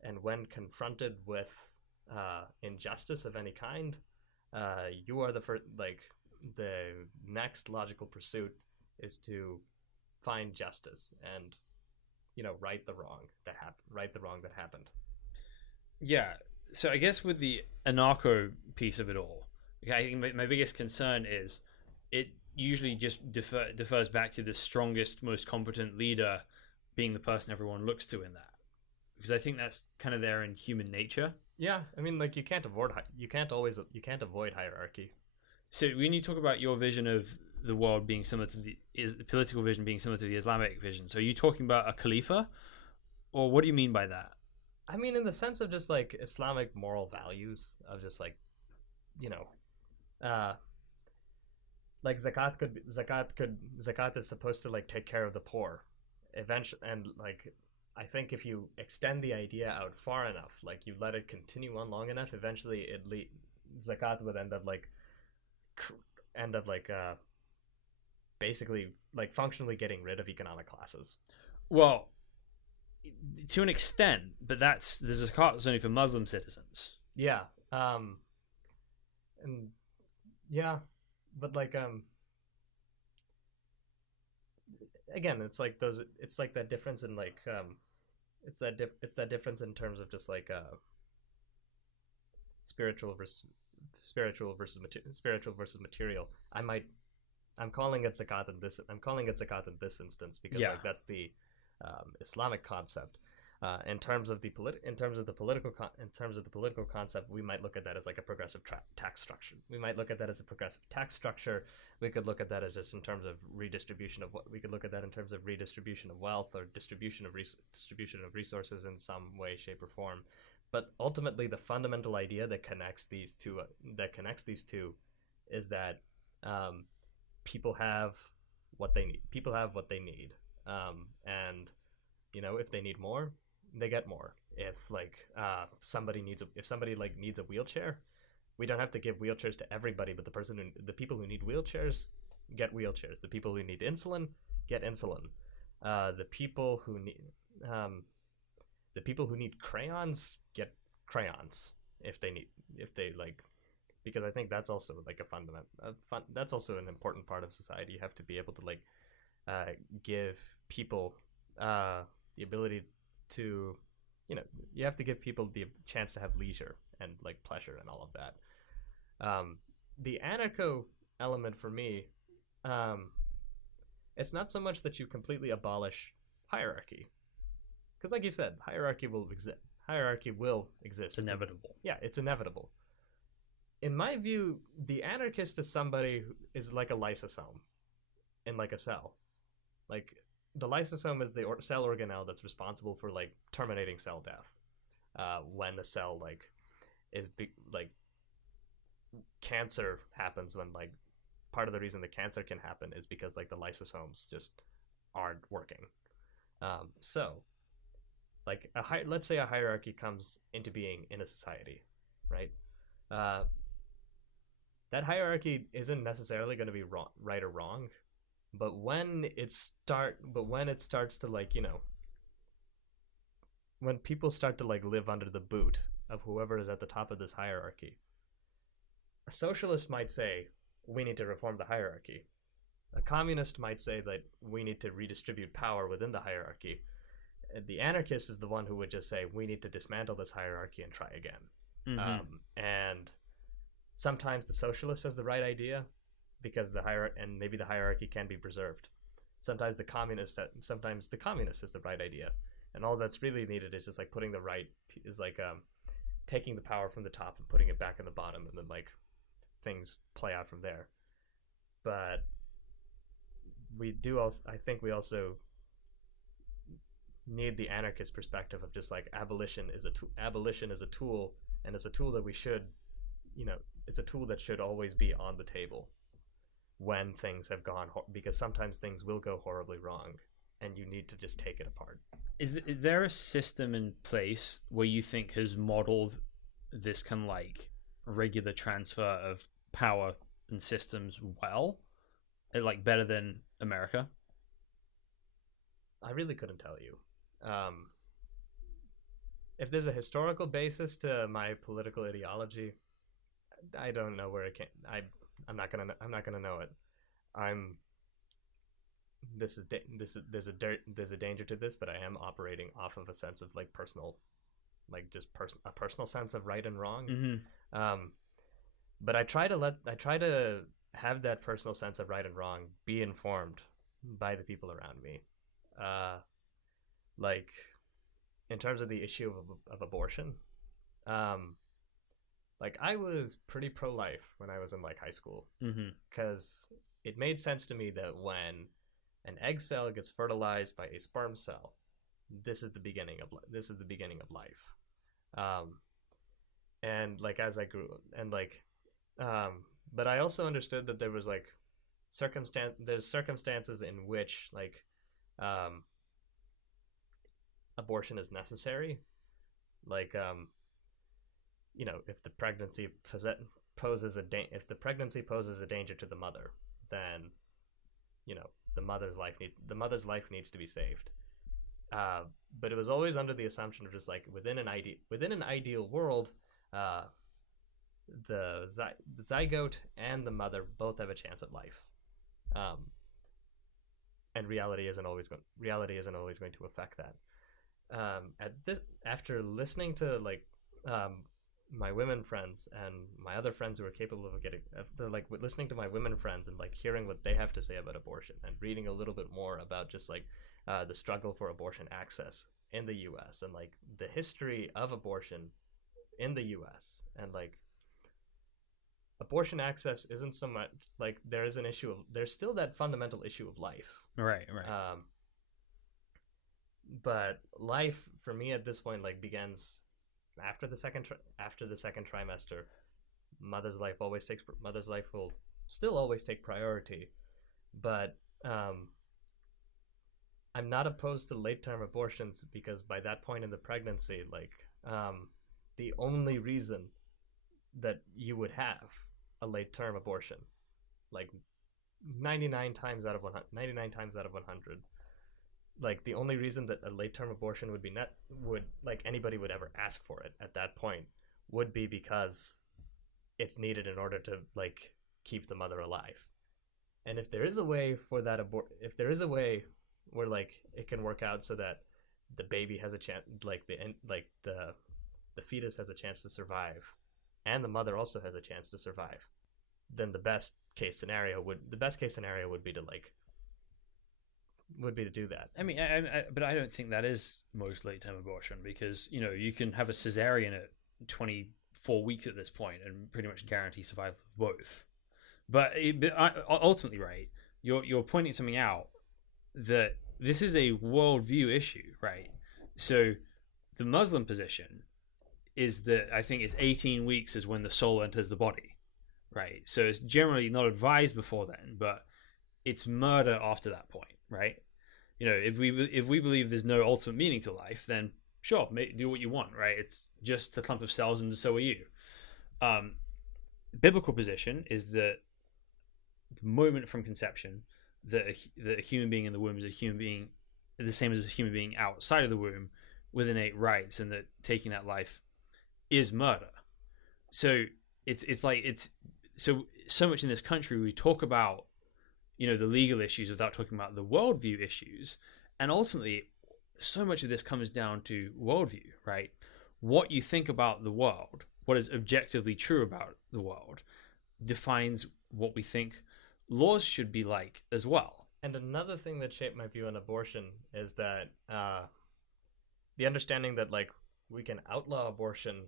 and when confronted with injustice of any kind, you are the first. Like the next logical pursuit is to find justice and, you know, right the wrong that happened. Yeah. So I guess with the anarcho piece of it all, I think my biggest concern is it usually just defers back to the strongest, most competent leader being the person everyone looks to in that, because I think that's kind of there in human nature. Yeah, I mean, like you can't avoid hierarchy. So when you talk about your vision of the world being similar to the political vision being similar to the Islamic vision, so are you talking about a khalifa, or what do you mean by that? I mean, in the sense of just like Islamic moral values of just like, you know, like zakat is supposed to like take care of the poor eventually, and like I think if you extend the idea out far enough, like you let it continue on long enough, eventually zakat would end up basically like functionally getting rid of economic classes. Well, to an extent, but the zakat is only for Muslim citizens. Yeah. And yeah, but like again, it's like that difference in like it's that difference in terms of just like spiritual versus material. I'm calling it zakat in this instance because like that's the Islamic concept. In terms of the political concept, we might look at that as like a progressive tax structure. We might look at that as a progressive tax structure. We could look at that as just in terms of redistribution of what we could look at that in terms of redistribution of wealth or distribution of resources in some way, shape, or form. But ultimately, the fundamental idea that connects these two is that people have what they need. People have what they need, and you know, if they need more, they get more. If like somebody needs a wheelchair, we don't have to give wheelchairs to everybody, but the people who need wheelchairs get wheelchairs. The people who need insulin get insulin. The people who the people who need crayons get crayons if they like, because I think that's also like that's also an important part of society. You have to be able to like give people the ability to, you have to give people the chance to have leisure and like pleasure and all of that. The anarcho element for me, it's not so much that you completely abolish hierarchy, because like you said, hierarchy will exist. It's inevitable. It's inevitable. In my view, the anarchist is somebody who is like a lysosome in like a cell. Like, the lysosome is the cell organelle that's responsible for like terminating cell death. When the cell like is like cancer happens, when like part of the reason the cancer can happen is because like the lysosomes just aren't working. So like let's say a hierarchy comes into being in a society, right? That hierarchy isn't necessarily going to be right or wrong, but when it starts to like, when people start to like live under the boot of whoever is at the top of this hierarchy, a socialist might say we need to reform the hierarchy. A communist might say that we need to redistribute power within the hierarchy. The anarchist is the one who would just say we need to dismantle this hierarchy and try again. Mm-hmm. And sometimes the socialist has the right idea, because and maybe the hierarchy can be preserved. Sometimes the communist is the right idea, and all that's really needed is just like taking the power from the top and putting it back in the bottom, and then like things play out from there. But I think we also need the anarchist perspective of just like abolition is a tool, and it's a tool that we should, it's a tool that should always be on the table when things have gone, because sometimes things will go horribly wrong and you need to just take it apart. Is there a system in place where you think has modeled this kind of like regular transfer of power and systems well, like better than America? I really couldn't tell you. If there's a historical basis to my political ideology, I don't know where it came. I'm not gonna know it. There's a danger to this, but I am operating off of a sense of like personal, like just a personal sense of right and wrong. Mm-hmm. But I try to have that personal sense of right and wrong be informed by the people around me. Like in terms of the issue of abortion, like I was pretty pro-life when I was in like high school, because it made sense to me that when an egg cell gets fertilized by a sperm cell, this is the beginning of life. And like as I grew, and like, but I also understood that there was like circumstances in which like abortion is necessary, like if the pregnancy poses a danger to the mother, then the mother's life needs to be saved. But it was always under the assumption of just like within an ideal world, the zygote and the mother both have a chance at life, and reality isn't always going to affect that. After listening to like my women friends and my other friends who are capable of listening to my women friends and like hearing what they have to say about abortion, and reading a little bit more about just like the struggle for abortion access in the US, and like the history of abortion in the US, and like abortion access isn't so much like there's still that fundamental issue of life. Right. But life for me at this point like begins after the second trimester. Mother's life will still always take priority, but I'm not opposed to late-term abortions, because by that point in the pregnancy, like the only reason that you would have a late-term abortion, like 99 times out of 100, like the only reason that a late term abortion would be anybody would ever ask for it at that point would be because it's needed in order to like keep the mother alive. And if there is a way for that if there is a way where like it can work out so that the baby has a chance, like the fetus has a chance to survive, and the mother also has a chance to survive, then the best case scenario would be to do that. I mean, but I don't think that is most late-term abortion, because you can have a cesarean at 24 weeks at this point and pretty much guarantee survival of both. But ultimately, right, you're pointing something out that this is a worldview issue, right? So the Muslim position is that I think it's 18 weeks is when the soul enters the body, right? So it's generally not advised before then, but it's murder after that point, right? If we believe there's no ultimate meaning to life, then sure, do what you want, right? It's just a clump of cells, and so are you. Biblical position is that the moment from conception, that a human being in the womb is a human being the same as a human being outside of the womb with innate rights, and that taking that life is murder. So it's so much in this country we talk about the legal issues without talking about the worldview issues, and ultimately so much of this comes down to worldview, right? What you think about the world, what is objectively true about the world, defines what we think laws should be like as well. And another thing that shaped my view on abortion is that the understanding that like we can outlaw abortion,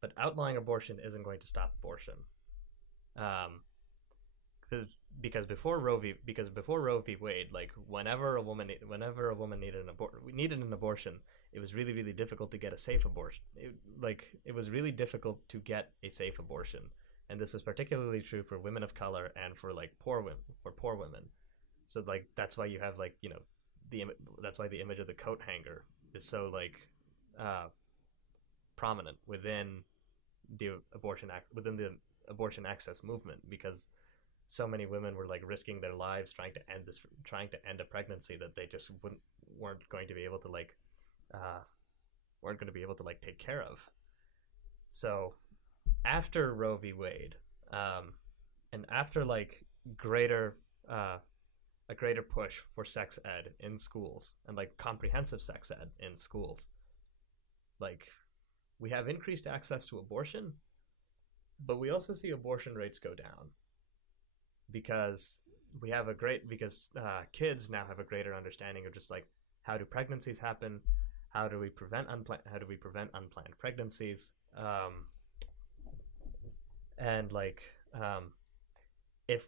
but outlawing abortion isn't going to stop abortion. Because before Roe v. Wade, like whenever a woman needed an abortion, it was really, really difficult to get a safe abortion. It was really difficult to get a safe abortion, and this is particularly true for women of color and for like poor women. So like that's why you have like that's why the image of the coat hanger is so like prominent within the abortion access movement, because so many women were like risking their lives trying to end a pregnancy that they just weren't going to be able to take care of. So after Roe v. Wade, and after like a greater push for sex ed in schools and like comprehensive sex ed in schools, like we have increased access to abortion, but we also see abortion rates go down because kids now have a greater understanding of just like how do pregnancies happen, how do we prevent unplanned pregnancies, and like if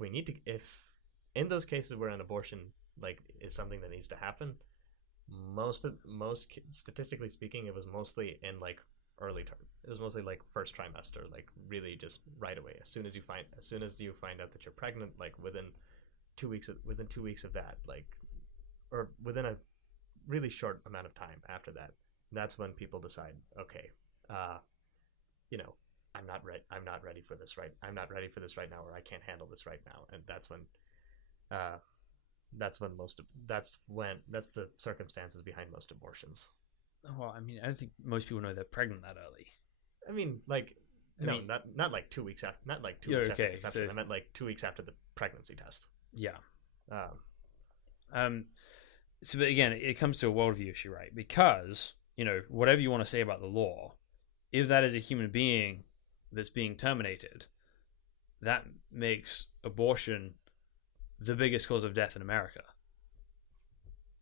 in those cases where an abortion like is something that needs to happen, statistically speaking, it was mostly in like early term. It was mostly like first trimester, like really just right away. As soon as you find out that you're pregnant, like within 2 weeks of that, like, or within a really short amount of time after that, that's when people decide, okay, I'm not ready for this right now, or I can't handle this right now, and that's the circumstances behind most abortions. Well, I mean, I don't think most people know they're pregnant that early. I mean, like, not like 2 weeks after, not like 2 weeks after conception. I meant like 2 weeks after the pregnancy test. Yeah. So, but again, it comes to a worldview issue, right? Because whatever you want to say about the law, if that is a human being that's being terminated, that makes abortion the biggest cause of death in America,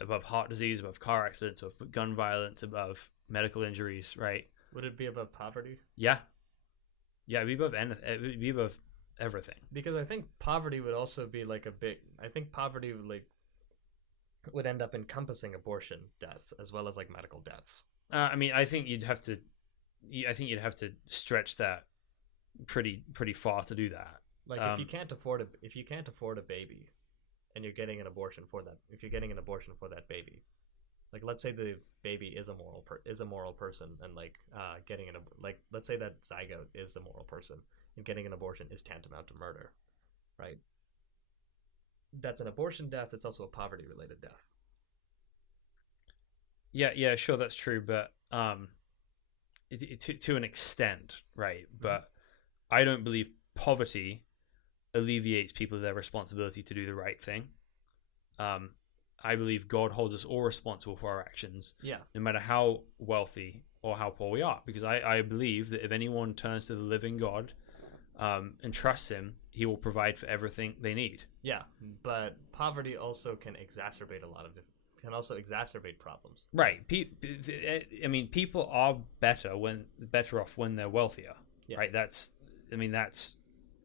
above heart disease, above car accidents, above gun violence, above medical injuries, right? Would it be above poverty? Yeah, it'd be above anything. It'd be above everything. Because I think poverty would also be like I think poverty would end up encompassing abortion deaths as well as like medical deaths. I mean, I think you'd have to stretch that pretty far to do that. Like if you can't afford a baby, and you're getting an abortion for that, if you're getting an abortion for that baby, like let's say the baby is a moral person, and like let's say that zygote is a moral person, and getting an abortion is tantamount to murder, right? That's an abortion death. It's also a poverty related death. Yeah, sure, that's true, but to an extent, right? But I don't believe poverty alleviates people of their responsibility to do the right thing. I believe God holds us all responsible for our actions, no matter how wealthy or how poor we are, because I believe that if anyone turns to the living God and trusts Him, He will provide for everything they need. Yeah, but poverty also can exacerbate problems. Right. I mean, people are better off when they're wealthier. Yeah. Right. That's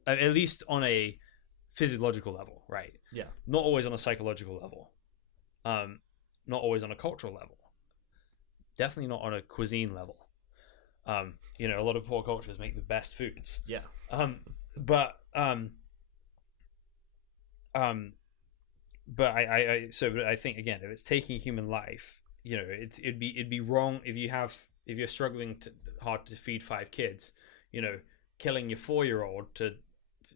at least on a physiological level. Right. Yeah. Not always on a psychological level. Not always on a cultural level. Definitely not on a cuisine level. A lot of poor cultures make the best foods. Yeah. But I think again, if it's taking human life, it'd be wrong if you're struggling hard to feed 5 kids, killing your 4-year-old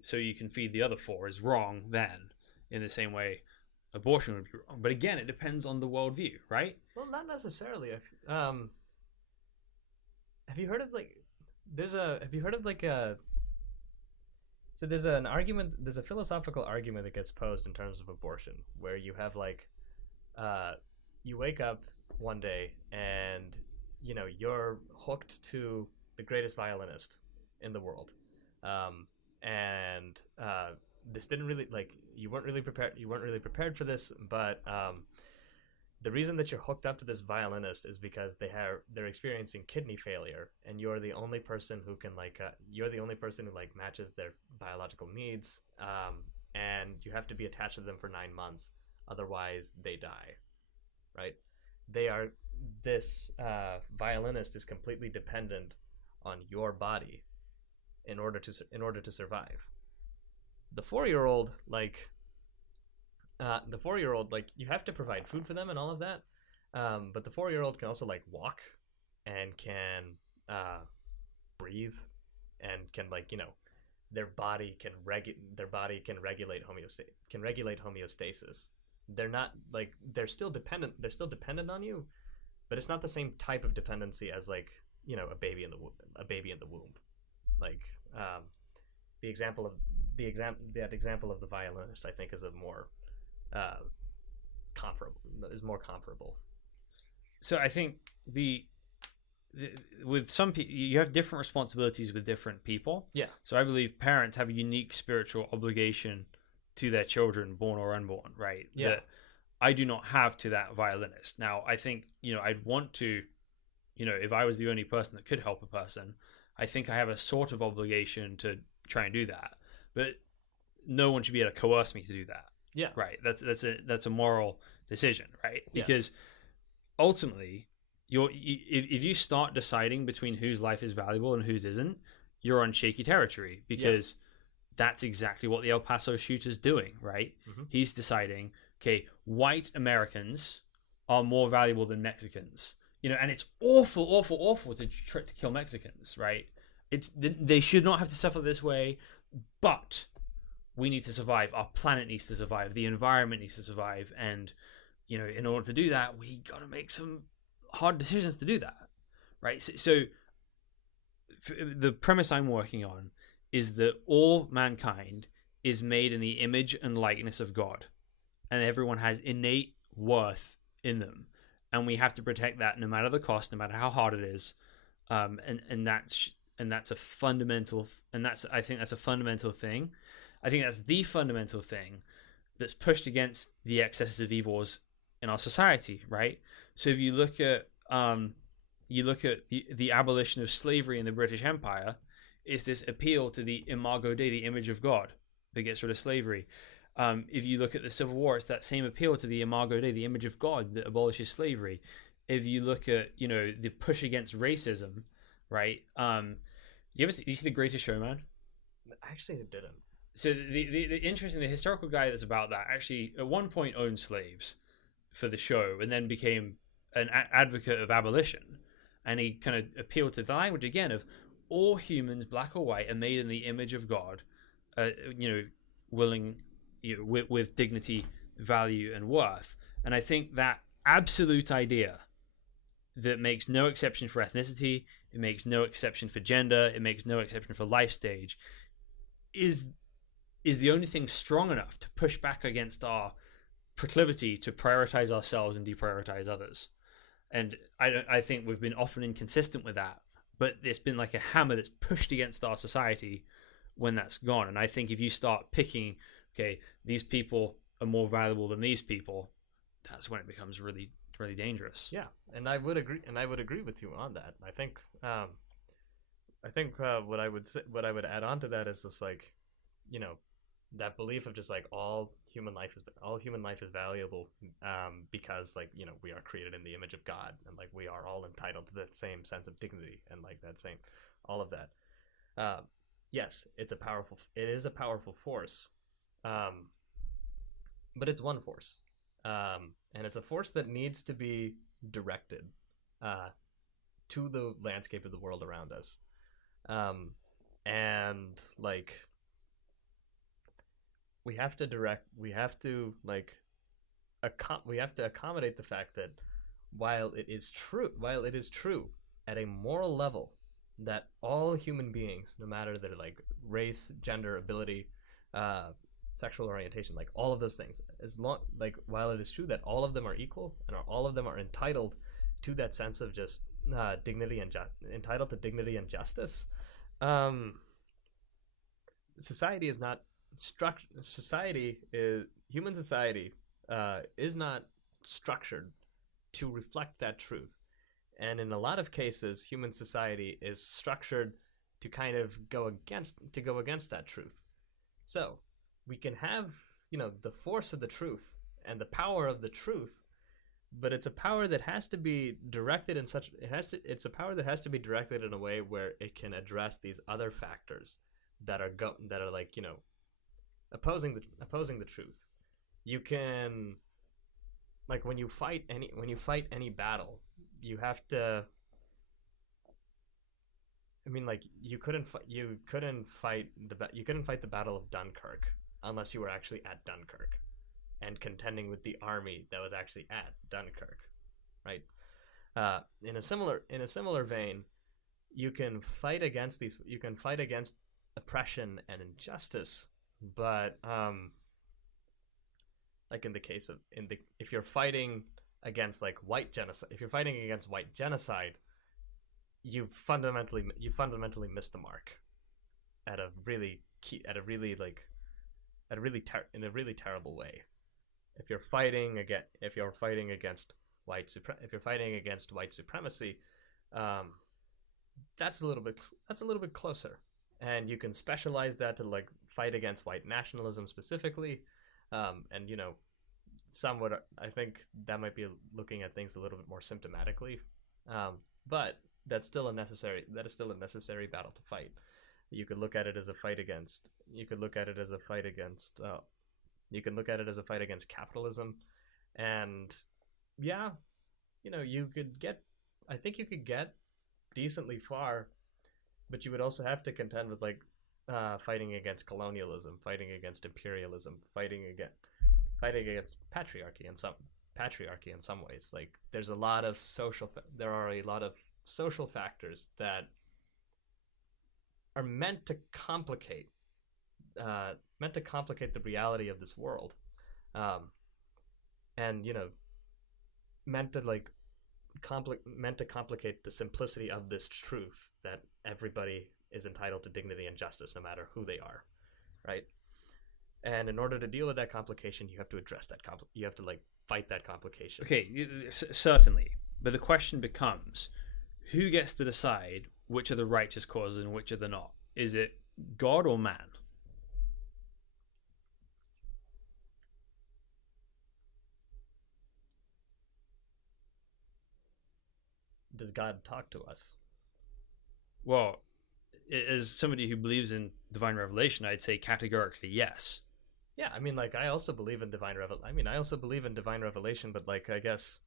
so you can feed the other 4 is wrong. Then, in the same way, abortion would be wrong. But again, it depends on the worldview, right? Well, not necessarily. Have you heard of So there's an argument. There's a philosophical argument that gets posed in terms of abortion, where you have you wake up one day and you're hooked to the greatest violinist in the world, and this didn't really you weren't really prepared for this, but the reason that you're hooked up to this violinist is because they're experiencing kidney failure, and you're the only person who can matches their biological needs, and you have to be attached to them for 9 months, otherwise they die, right? This violinist is completely dependent on your body in order to survive. The 4-year-old you have to provide food for them and all of that, but the 4-year-old can also walk and can breathe and can their body can regulate homeostasis. They're not they're still dependent on you, but it's not the same type of dependency as a baby in the womb. That example of the violinist, I think, is a more comparable. So I think with some people, you have different responsibilities with different people. Yeah. So I believe parents have a unique spiritual obligation to their children, born or unborn, right? Yeah. That I do not have to that violinist. Now, I think, I'd want to, if I was the only person that could help a person, I think I have a sort of obligation to try and do that. But no one should be able to coerce me to do that. Yeah. Right. That's a moral decision, right? Yeah. Because ultimately, if you start deciding between whose life is valuable and whose isn't, you're on shaky territory, because that's exactly what the El Paso shooter's doing, right? Mm-hmm. He's deciding, okay, white Americans are more valuable than Mexicans, and it's awful to try to kill Mexicans, right? They should not have to suffer this way, but we need to survive. Our planet needs to survive. The environment needs to survive. And, in order to do that, we got to make some hard decisions to do that, right? So the premise I'm working on is that all mankind is made in the image and likeness of God, and everyone has innate worth in them. And we have to protect that no matter the cost, no matter how hard it is. And that's a fundamental, I think that's a fundamental thing. I think that's the fundamental thing that's pushed against the excesses of evils in our society, right? So if you look at the abolition of slavery in the British Empire, it's this appeal to the imago Dei, the image of God, that gets rid of slavery. If you look at the Civil War, it's that same appeal to the imago Dei, the image of God, that abolishes slavery. If you look at the push against racism, right? You see The Greatest Showman? Actually, it didn't. So the historical guy that's about that actually at one point owned slaves for the show, and then became an advocate of abolition, and he kind of appealed to the language again of all humans, black or white, are made in the image of God, willing, with dignity, value, and worth. And I think that absolute idea that makes no exception for ethnicity, it makes no exception for gender, it makes no exception for life stage, is the only thing strong enough to push back against our proclivity to prioritize ourselves and deprioritize others. And I think we've been often inconsistent with that, but it's been like a hammer that's pushed against our society when that's gone. And I think if you start picking, okay, these people are more valuable than these people, that's when it becomes really, really dangerous. Yeah, and I would agree. And I would agree with you on that. I think what I would add on to that is just like, you know, that belief of just like all human life is valuable, because like, you know, we are created in the image of God, and like we are all entitled to that same sense of dignity and like that same, all of that. Yes, it is a powerful force, but it's one force, and it's a force that needs to be directed to the landscape of the world around us, and like we have to accommodate the fact that while it is true at a moral level that all human beings, no matter their like race, gender, ability, sexual orientation, like all of those things, while it is true that all of them are equal and all of them are entitled to that sense of just dignity and entitled to dignity and justice, human society is not structured to reflect that truth. And in a lot of cases, human society is structured to kind of go against that truth. So we can have, you know, the force of the truth and the power of the truth, but it's a power that has to be directed in it's a power that has to be directed in a way where it can address these other factors that are like, you know, opposing the truth. You can, like, when you fight any battle, you have to, I mean, like, you couldn't fight the Battle of Dunkirk unless you were actually at Dunkirk and contending with the army that was actually at Dunkirk, right? In a similar vein, you can fight against oppression and injustice, but like if you're fighting against like white genocide, you fundamentally missed the mark in a really terrible way. If you're fighting against white supremacy, that's a little bit closer, and you can specialize that to like fight against white nationalism specifically, and you know, I think that might be looking at things a little bit more symptomatically, but that is still a necessary battle to fight. You could look at it as a fight against capitalism, and yeah, you know, I think you could get decently far, but you would also have to contend with like fighting against colonialism, fighting against imperialism, fighting against patriarchy in some ways. Like there are a lot of social factors that are meant to complicate the reality of this world, and you know, meant to complicate the simplicity of this truth that everybody is entitled to dignity and justice no matter who they are, right? And in order to deal with that complication, you have to address that you have to like fight that complication. Okay, certainly, but the question becomes, who gets to decide which are the righteous causes and which are the not? Is it God or man? Does God talk to us? Well, as somebody who believes in divine revelation, I'd say categorically yes. Yeah, I mean, like, I also believe in divine revelation, but like, I guess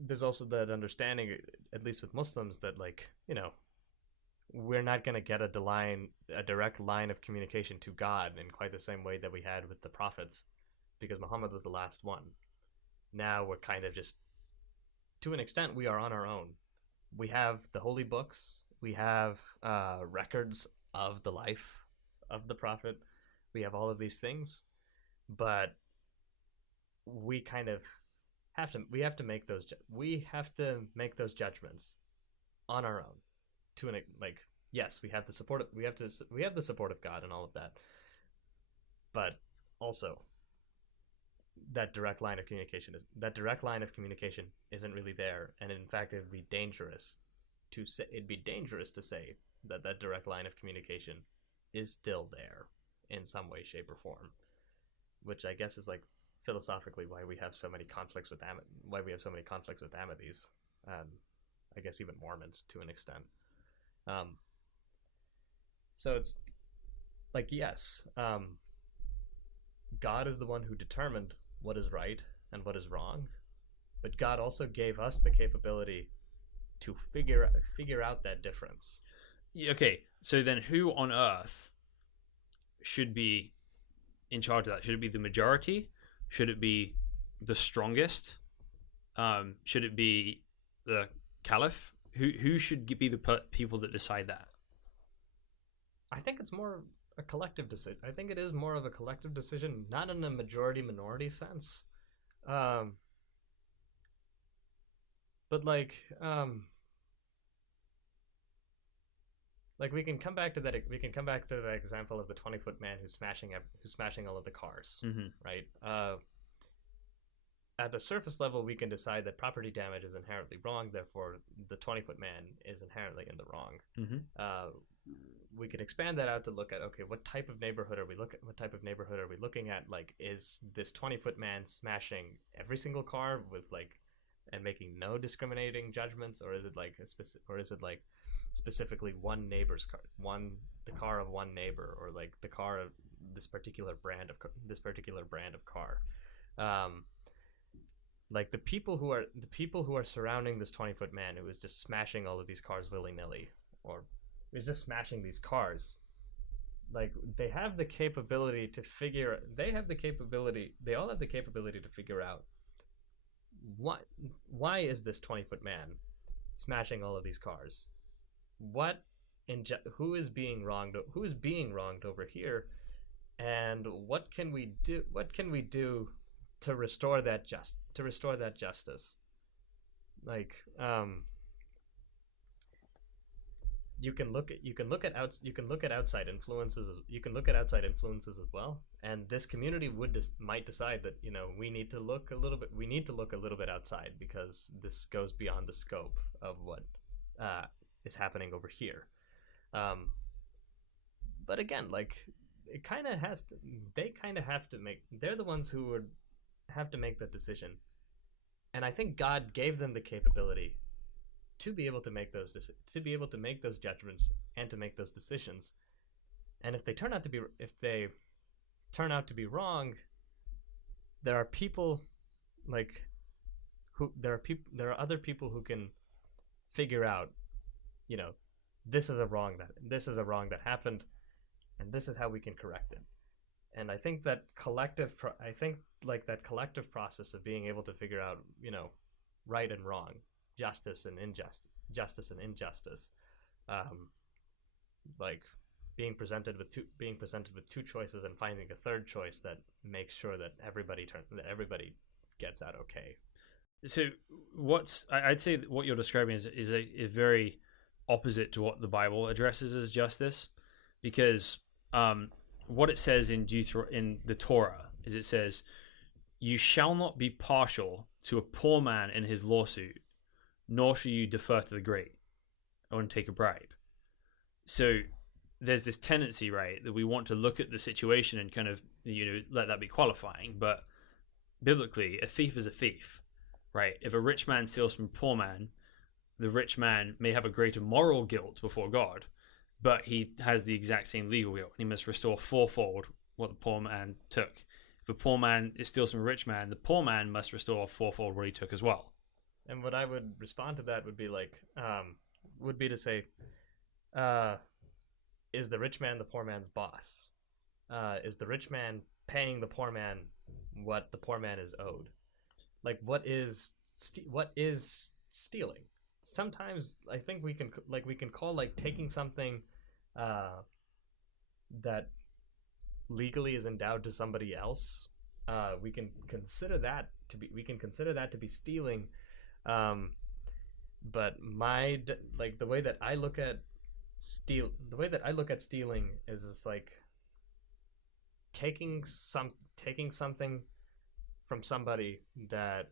there's also that understanding, at least with Muslims, that like, you know, we're not going to get a direct line of communication to God in quite the same way that we had with the prophets, because Muhammad was the last one. Now we're kind of just to an extent, we are on our own. We have the holy books. We have records of the life of the prophet. We have all of these things, but we kind of have to. We have to make those judgments on our own. Yes, we have the support. We have the support of God and all of that, but also that direct line of communication isn't really there, and in fact, it'd be dangerous to say that that direct line of communication is still there in some way, shape, or form, which I guess is like philosophically why we have so many conflicts with Ahmadis, I guess even Mormons to an extent. So it's like, yes, God is the one who determined what is right and what is wrong, but God also gave us the capability to figure out that difference. Okay, so then who on earth should be in charge of that? Should it be the majority? Should it be the strongest? Should it be the caliph? Who should be the people that decide that? I think it's more a collective decision. I think it is more of a collective decision, not in a majority-minority sense. But like we can come back to that. We can come back to the example of the 20-foot man who's smashing all of the cars, right? At the surface level, we can decide that property damage is inherently wrong. Therefore, the 20-foot man is inherently in the wrong. We can expand that out to look at, okay, what type of neighborhood are we looking at? Like, is this 20-foot man smashing every single car with and making no discriminating judgments, or is it specifically one neighbor's car, the car of one neighbor, or like the car of this particular brand of car? Like the people who are surrounding this 20-foot man who is just smashing all of these cars willy-nilly, or is just smashing these cars, like they all have the capability to figure out why is this 20-foot man smashing all of these cars? Who is being wronged over here, and what can we do to restore that justice? Like you can look at outside influences as well, and this community might decide that we need to look a little bit outside, because this goes beyond the scope of what is happening over here. But again, like they're the ones who would have to make that decision, and I think God gave them the capability to be able to make those judgments and to make those decisions. And if they turn out to be wrong, there are other people who can figure out, this is a wrong that happened, and this is how we can correct it. And I think that collective process of being able to figure out, right and wrong, justice and injustice, like being presented with two choices and finding a third choice that makes sure that everybody gets out okay. So I'd say that what you're describing is a very opposite to what the Bible addresses as justice, because what it says in the Torah is, it says, "You shall not be partial to a poor man in his lawsuit, nor shall you defer to the great or take a bribe." So there's this tendency, right, that we want to look at the situation and kind of let that be qualifying. But biblically, a thief is a thief, right? If a rich man steals from a poor man, the rich man may have a greater moral guilt before God, but he has the exact same legal guilt. He must restore fourfold what the poor man took. If a poor man steals from a rich man, the poor man must restore fourfold what he took as well. And what I would respond to that would be to say, is the rich man the poor man's boss? Is the rich man paying the poor man what the poor man is owed? Like, what is what is stealing? Sometimes I think we can call like taking something that legally is endowed to somebody else. We can consider that to be stealing. But the way that I look at stealing is just like taking something from somebody that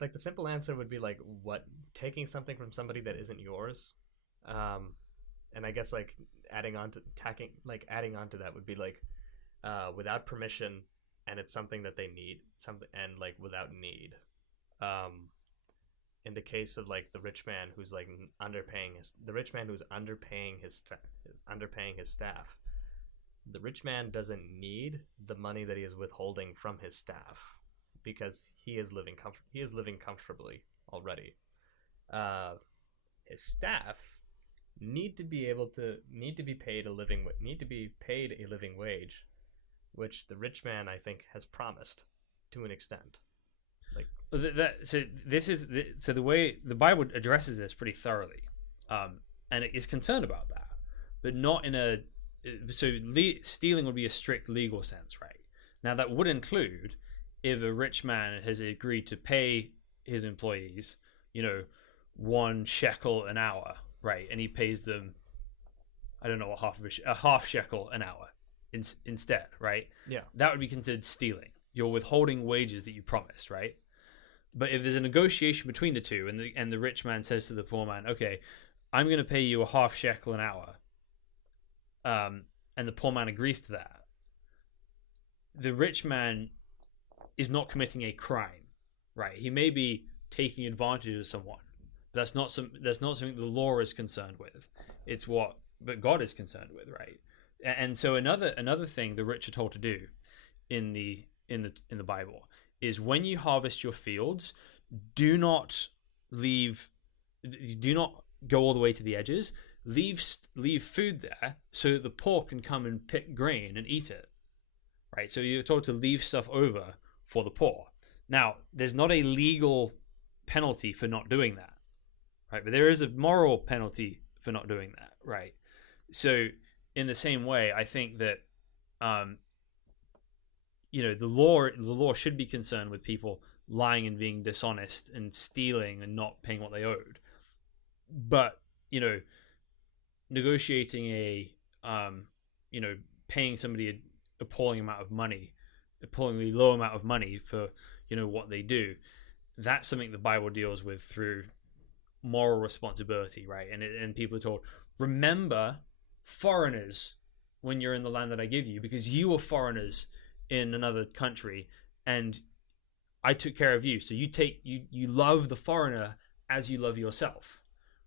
like the simple answer would be like taking something from somebody that isn't yours. And I guess like adding on to that would be like without permission, and it's something that they need, something, and like without need. In the case of like the rich man who's like underpaying his staff, the rich man doesn't need the money that he is withholding from his staff because he is living comfortably already. His staff need to be paid a living wage, which the rich man, I think, has promised to an extent. Like so the way the Bible addresses this pretty thoroughly, and it is concerned about that, but not in a stealing would be a strict legal sense, right? Now that would include if a rich man has agreed to pay his employees, 1 shekel an hour, right, and he pays them, I don't know what a half shekel an hour instead, right? Yeah, that would be considered stealing. You're withholding wages that you promised, right? But if there's a negotiation between the two, and the rich man says to the poor man, okay, I'm going to pay you a half shekel an hour, and the poor man agrees to that, the rich man is not committing a crime, right? He may be taking advantage of someone. That's not something the law is concerned with. It's but God is concerned with, right? And so another thing the rich are told to do in the Bible is when you harvest your fields, do not go all the way to the edges. Leave food there so that the poor can come and pick grain and eat it, right? So you're told to leave stuff over for the poor. Now, there's not a legal penalty for not doing that, right? But there is a moral penalty for not doing that, right? So in the same way, I think that the law should be concerned with people lying and being dishonest and stealing and not paying what they owed. But negotiating paying somebody an appallingly low amount of money for what they do, that's something the Bible deals with through moral responsibility, right? And people are told, remember foreigners when you're in the land that I give you, because you were foreigners in another country and I took care of you. So you love the foreigner as you love yourself,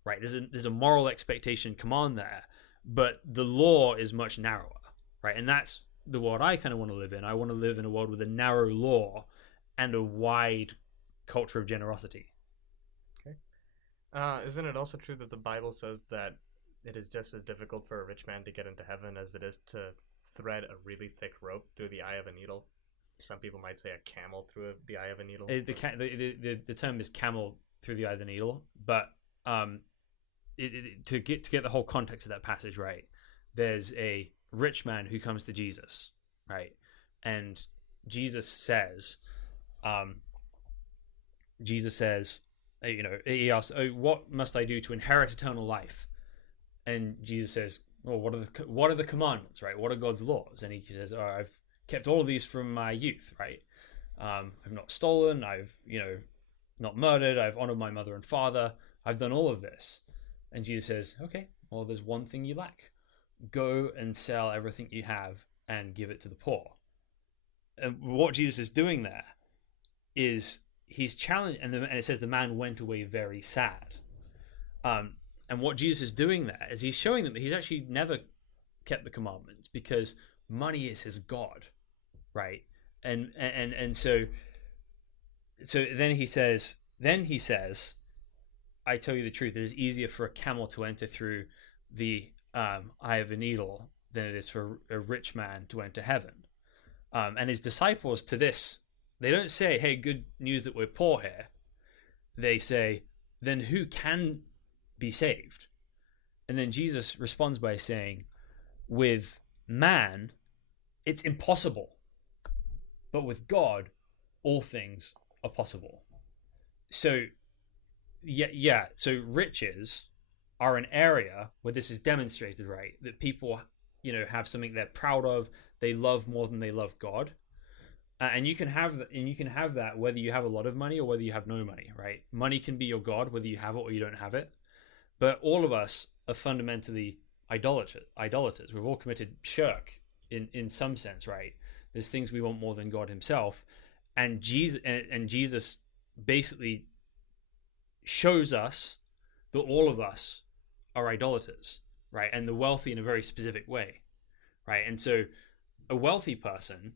right? There's a moral expectation command there, but the law is much narrower, right? And that's the world I kind of want to live in. I want to live in a world with a narrow law and a wide culture of generosity. Okay. Isn't it also true that the Bible says that it is just as difficult for a rich man to get into heaven as it is to thread a really thick rope through the eye of a needle? Some people might say a camel through the eye of a needle. The term is camel through the eye of the needle, but to get the whole context of that passage right, there's a rich man who comes to Jesus, right, and Jesus says, he asks, "Oh, what must I do to inherit eternal life?" And Jesus says, "Well, what are the commandments, right? What are God's laws?" And he says, "Oh, I've kept all of these from my youth, right? I've not stolen, I've not murdered, I've honored my mother and father, I've done all of this." And Jesus says, "Okay, well, there's one thing you lack. Go and sell everything you have and give it to the poor." And what Jesus is doing there is he's challenged, and it says the man went away very sad. And what Jesus is doing there is he's showing them that he's actually never kept the commandments because money is his God, right? And so then he says, "I tell you the truth, it is easier for a camel to enter through the eye of a needle than it is for a rich man to enter heaven." And his disciples to this, they don't say, hey, good news that we're poor here. They say, then who can be saved? And then Jesus responds by saying, with man, it's impossible. But with God, all things are possible. So, so riches are an area where this is demonstrated, right? That people, have something they're proud of, they love more than they love God. And you can have that whether you have a lot of money or whether you have no money, right? Money can be your God, whether you have it or you don't have it. But all of us are fundamentally idolaters. We've all committed shirk in some sense, right? There's things we want more than God himself. And Jesus basically shows us that all of us are idolaters, right? And the wealthy in a very specific way, right? And so a wealthy person,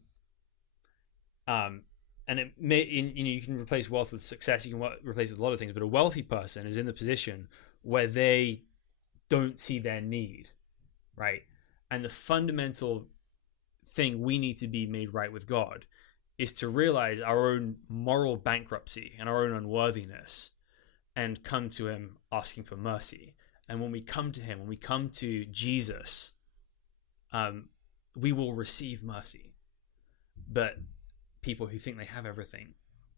and it may, you can replace wealth with success, you can replace it with a lot of things, but a wealthy person is in the position where they don't see their need, right? And the fundamental thing we need to be made right with God is to realize our own moral bankruptcy and our own unworthiness and come to him asking for mercy. And when we come to him, when we come to Jesus, we will receive mercy. But people who think they have everything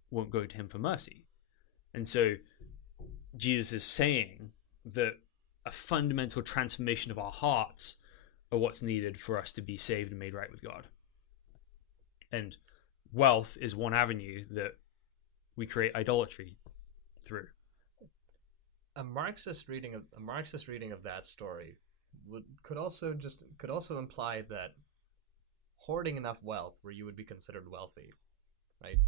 won't go to him for mercy. And so Jesus is saying that a fundamental transformation of our hearts are what's needed for us to be saved and made right with God. And wealth is one avenue that we create idolatry through. A Marxist reading of that story could also imply that hoarding enough wealth where you would be considered wealthy, right?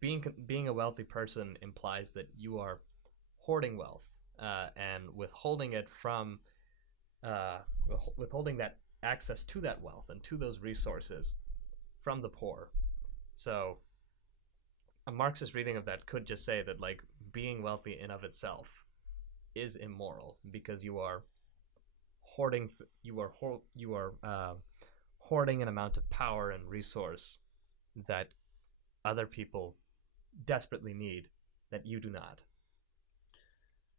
Being a wealthy person implies that you are hoarding wealth and withholding it from withholding that access to that wealth and to those resources from the poor. So a Marxist reading of that could just say that like being wealthy in of itself is immoral because you are hoarding hoarding an amount of power and resource that other people desperately need that you do not.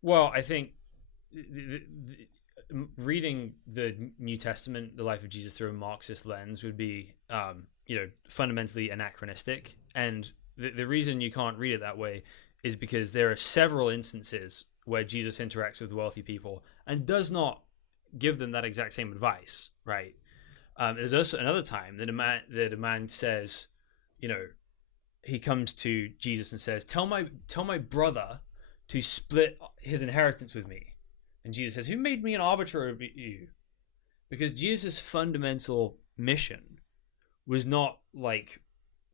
Well, I think reading the New Testament, the life of Jesus through a Marxist lens would be, fundamentally anachronistic. And the reason you can't read it that way is because there are several instances where Jesus interacts with wealthy people and does not give them that exact same advice, right? There's also another time that a man says, he comes to Jesus and says, tell my brother to split his inheritance with me. And Jesus says, who made me an arbiter of you? Because Jesus' fundamental mission was not like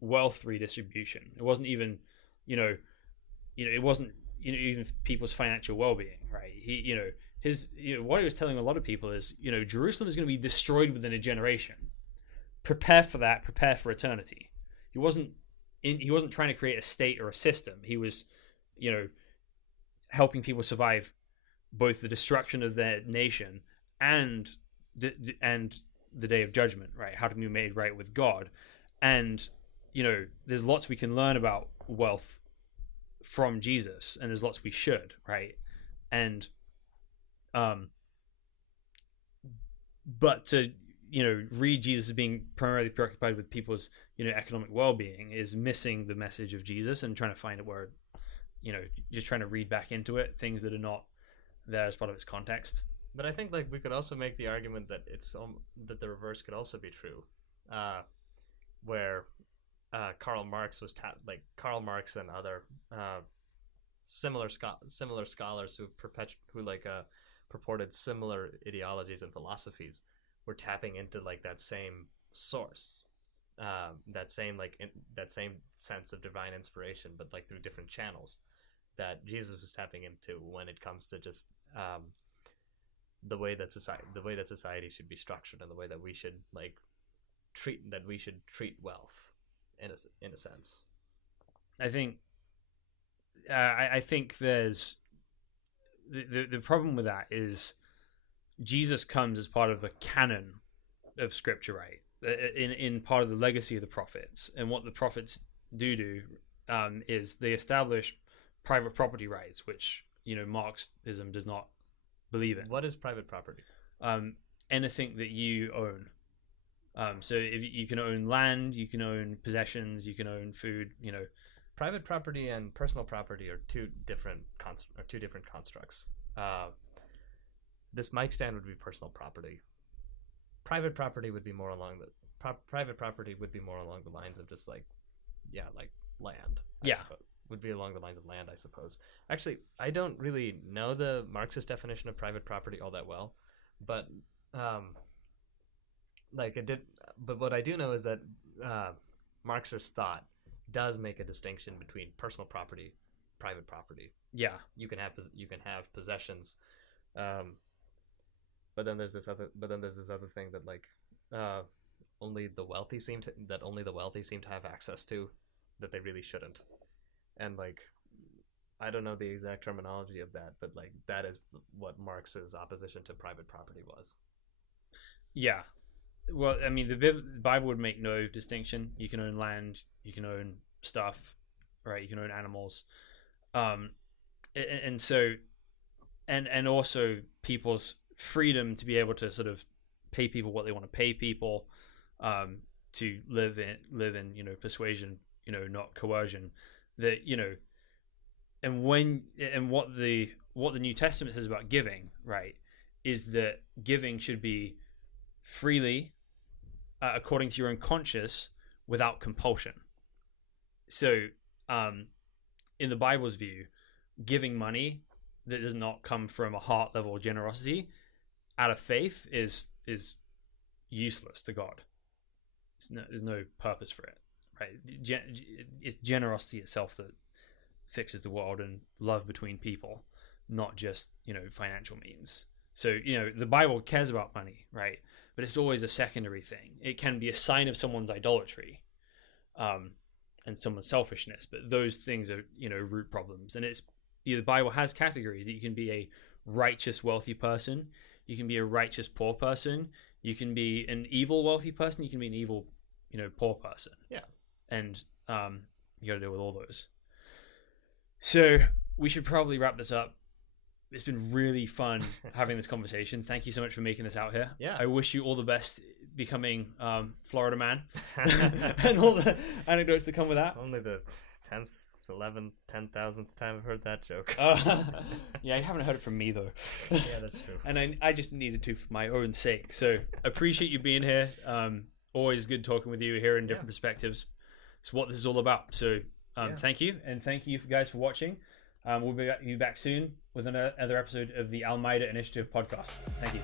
wealth redistribution. It wasn't even, it wasn't, even people's financial well-being, right? What he was telling a lot of people is, Jerusalem is going to be destroyed within a generation. Prepare for that. Prepare for eternity. He wasn't trying to create a state or a system. He was, helping people survive both the destruction of their nation and the day of judgment, right? How to be made right with God. And, there's lots we can learn about wealth from Jesus, and there's lots we should, right? And, but to, read Jesus as being primarily preoccupied with people's, economic well-being is missing the message of Jesus and trying to find it where, just trying to read back into it, things that are not there as part of its context. But I think we could also make the argument that that the reverse could also be true, where Karl Marx and other similar scholars who purported similar ideologies and philosophies were tapping into that same source, that same sense of divine inspiration, but through different channels that Jesus was tapping into when it comes to just the way that society should be structured and the way that we should treat wealth in a sense. I think there's the problem with that is Jesus comes as part of a canon of Scripture, right? In part of the legacy of the prophets, and what the prophets do is they establish private property rights, which Marxism does not believe in. What is private property? Anything that you own. So if you can own land, you can own possessions, you can own food. Private property and personal property are two different constructs. This mic stand would be personal property. Private property would be more along the lines of just like land. I suppose. Would be along the lines of land, I suppose. Actually, I don't really know the Marxist definition of private property all that well, but but what I do know is that Marxist thought does make a distinction between personal property, private property. Yeah, you can have possessions, but then there's this other thing that only the wealthy seem to have access to, that they really shouldn't. And I don't know the exact terminology of that, but that is what Marx's opposition to private property was. Yeah. Well, I mean, the Bible would make no distinction. You can own land, you can own stuff, right? You can own animals, and so, and also people's freedom to be able to sort of pay people what they want to pay people, to live in persuasion, not coercion. That and what the New Testament says about giving, right, is that giving should be freely, according to your own conscience, without compulsion. So, in the Bible's view, giving money that does not come from a heart level generosity out of faith is useless to God. There's no purpose for it, right? It's generosity itself that fixes the world, and love between people, not just financial means. So the Bible cares about money, right? But it's always a secondary thing. It can be a sign of someone's idolatry, and someone's selfishness, but those things are root problems. And it's the Bible has categories that you can be a righteous wealthy person, you can be a righteous poor person, you can be an evil wealthy person, you can be an evil poor person. Yeah. And you got to deal with all those. So we should probably wrap this up. It's been really fun having this conversation. Thank you so much for making this out here. Yeah. I wish you all the best becoming Florida man and all the anecdotes that come with that. Only the 10th, 11th, 10,000th time I've heard that joke. Yeah, you haven't heard it from me though. Yeah, that's true. And I just needed to for my own sake. So appreciate you being here. Always good talking with you, hearing different perspectives. It's what this is all about. So thank you, and thank you guys for watching. We'll be back soon with another episode of the Almeida Initiative podcast. Thank you.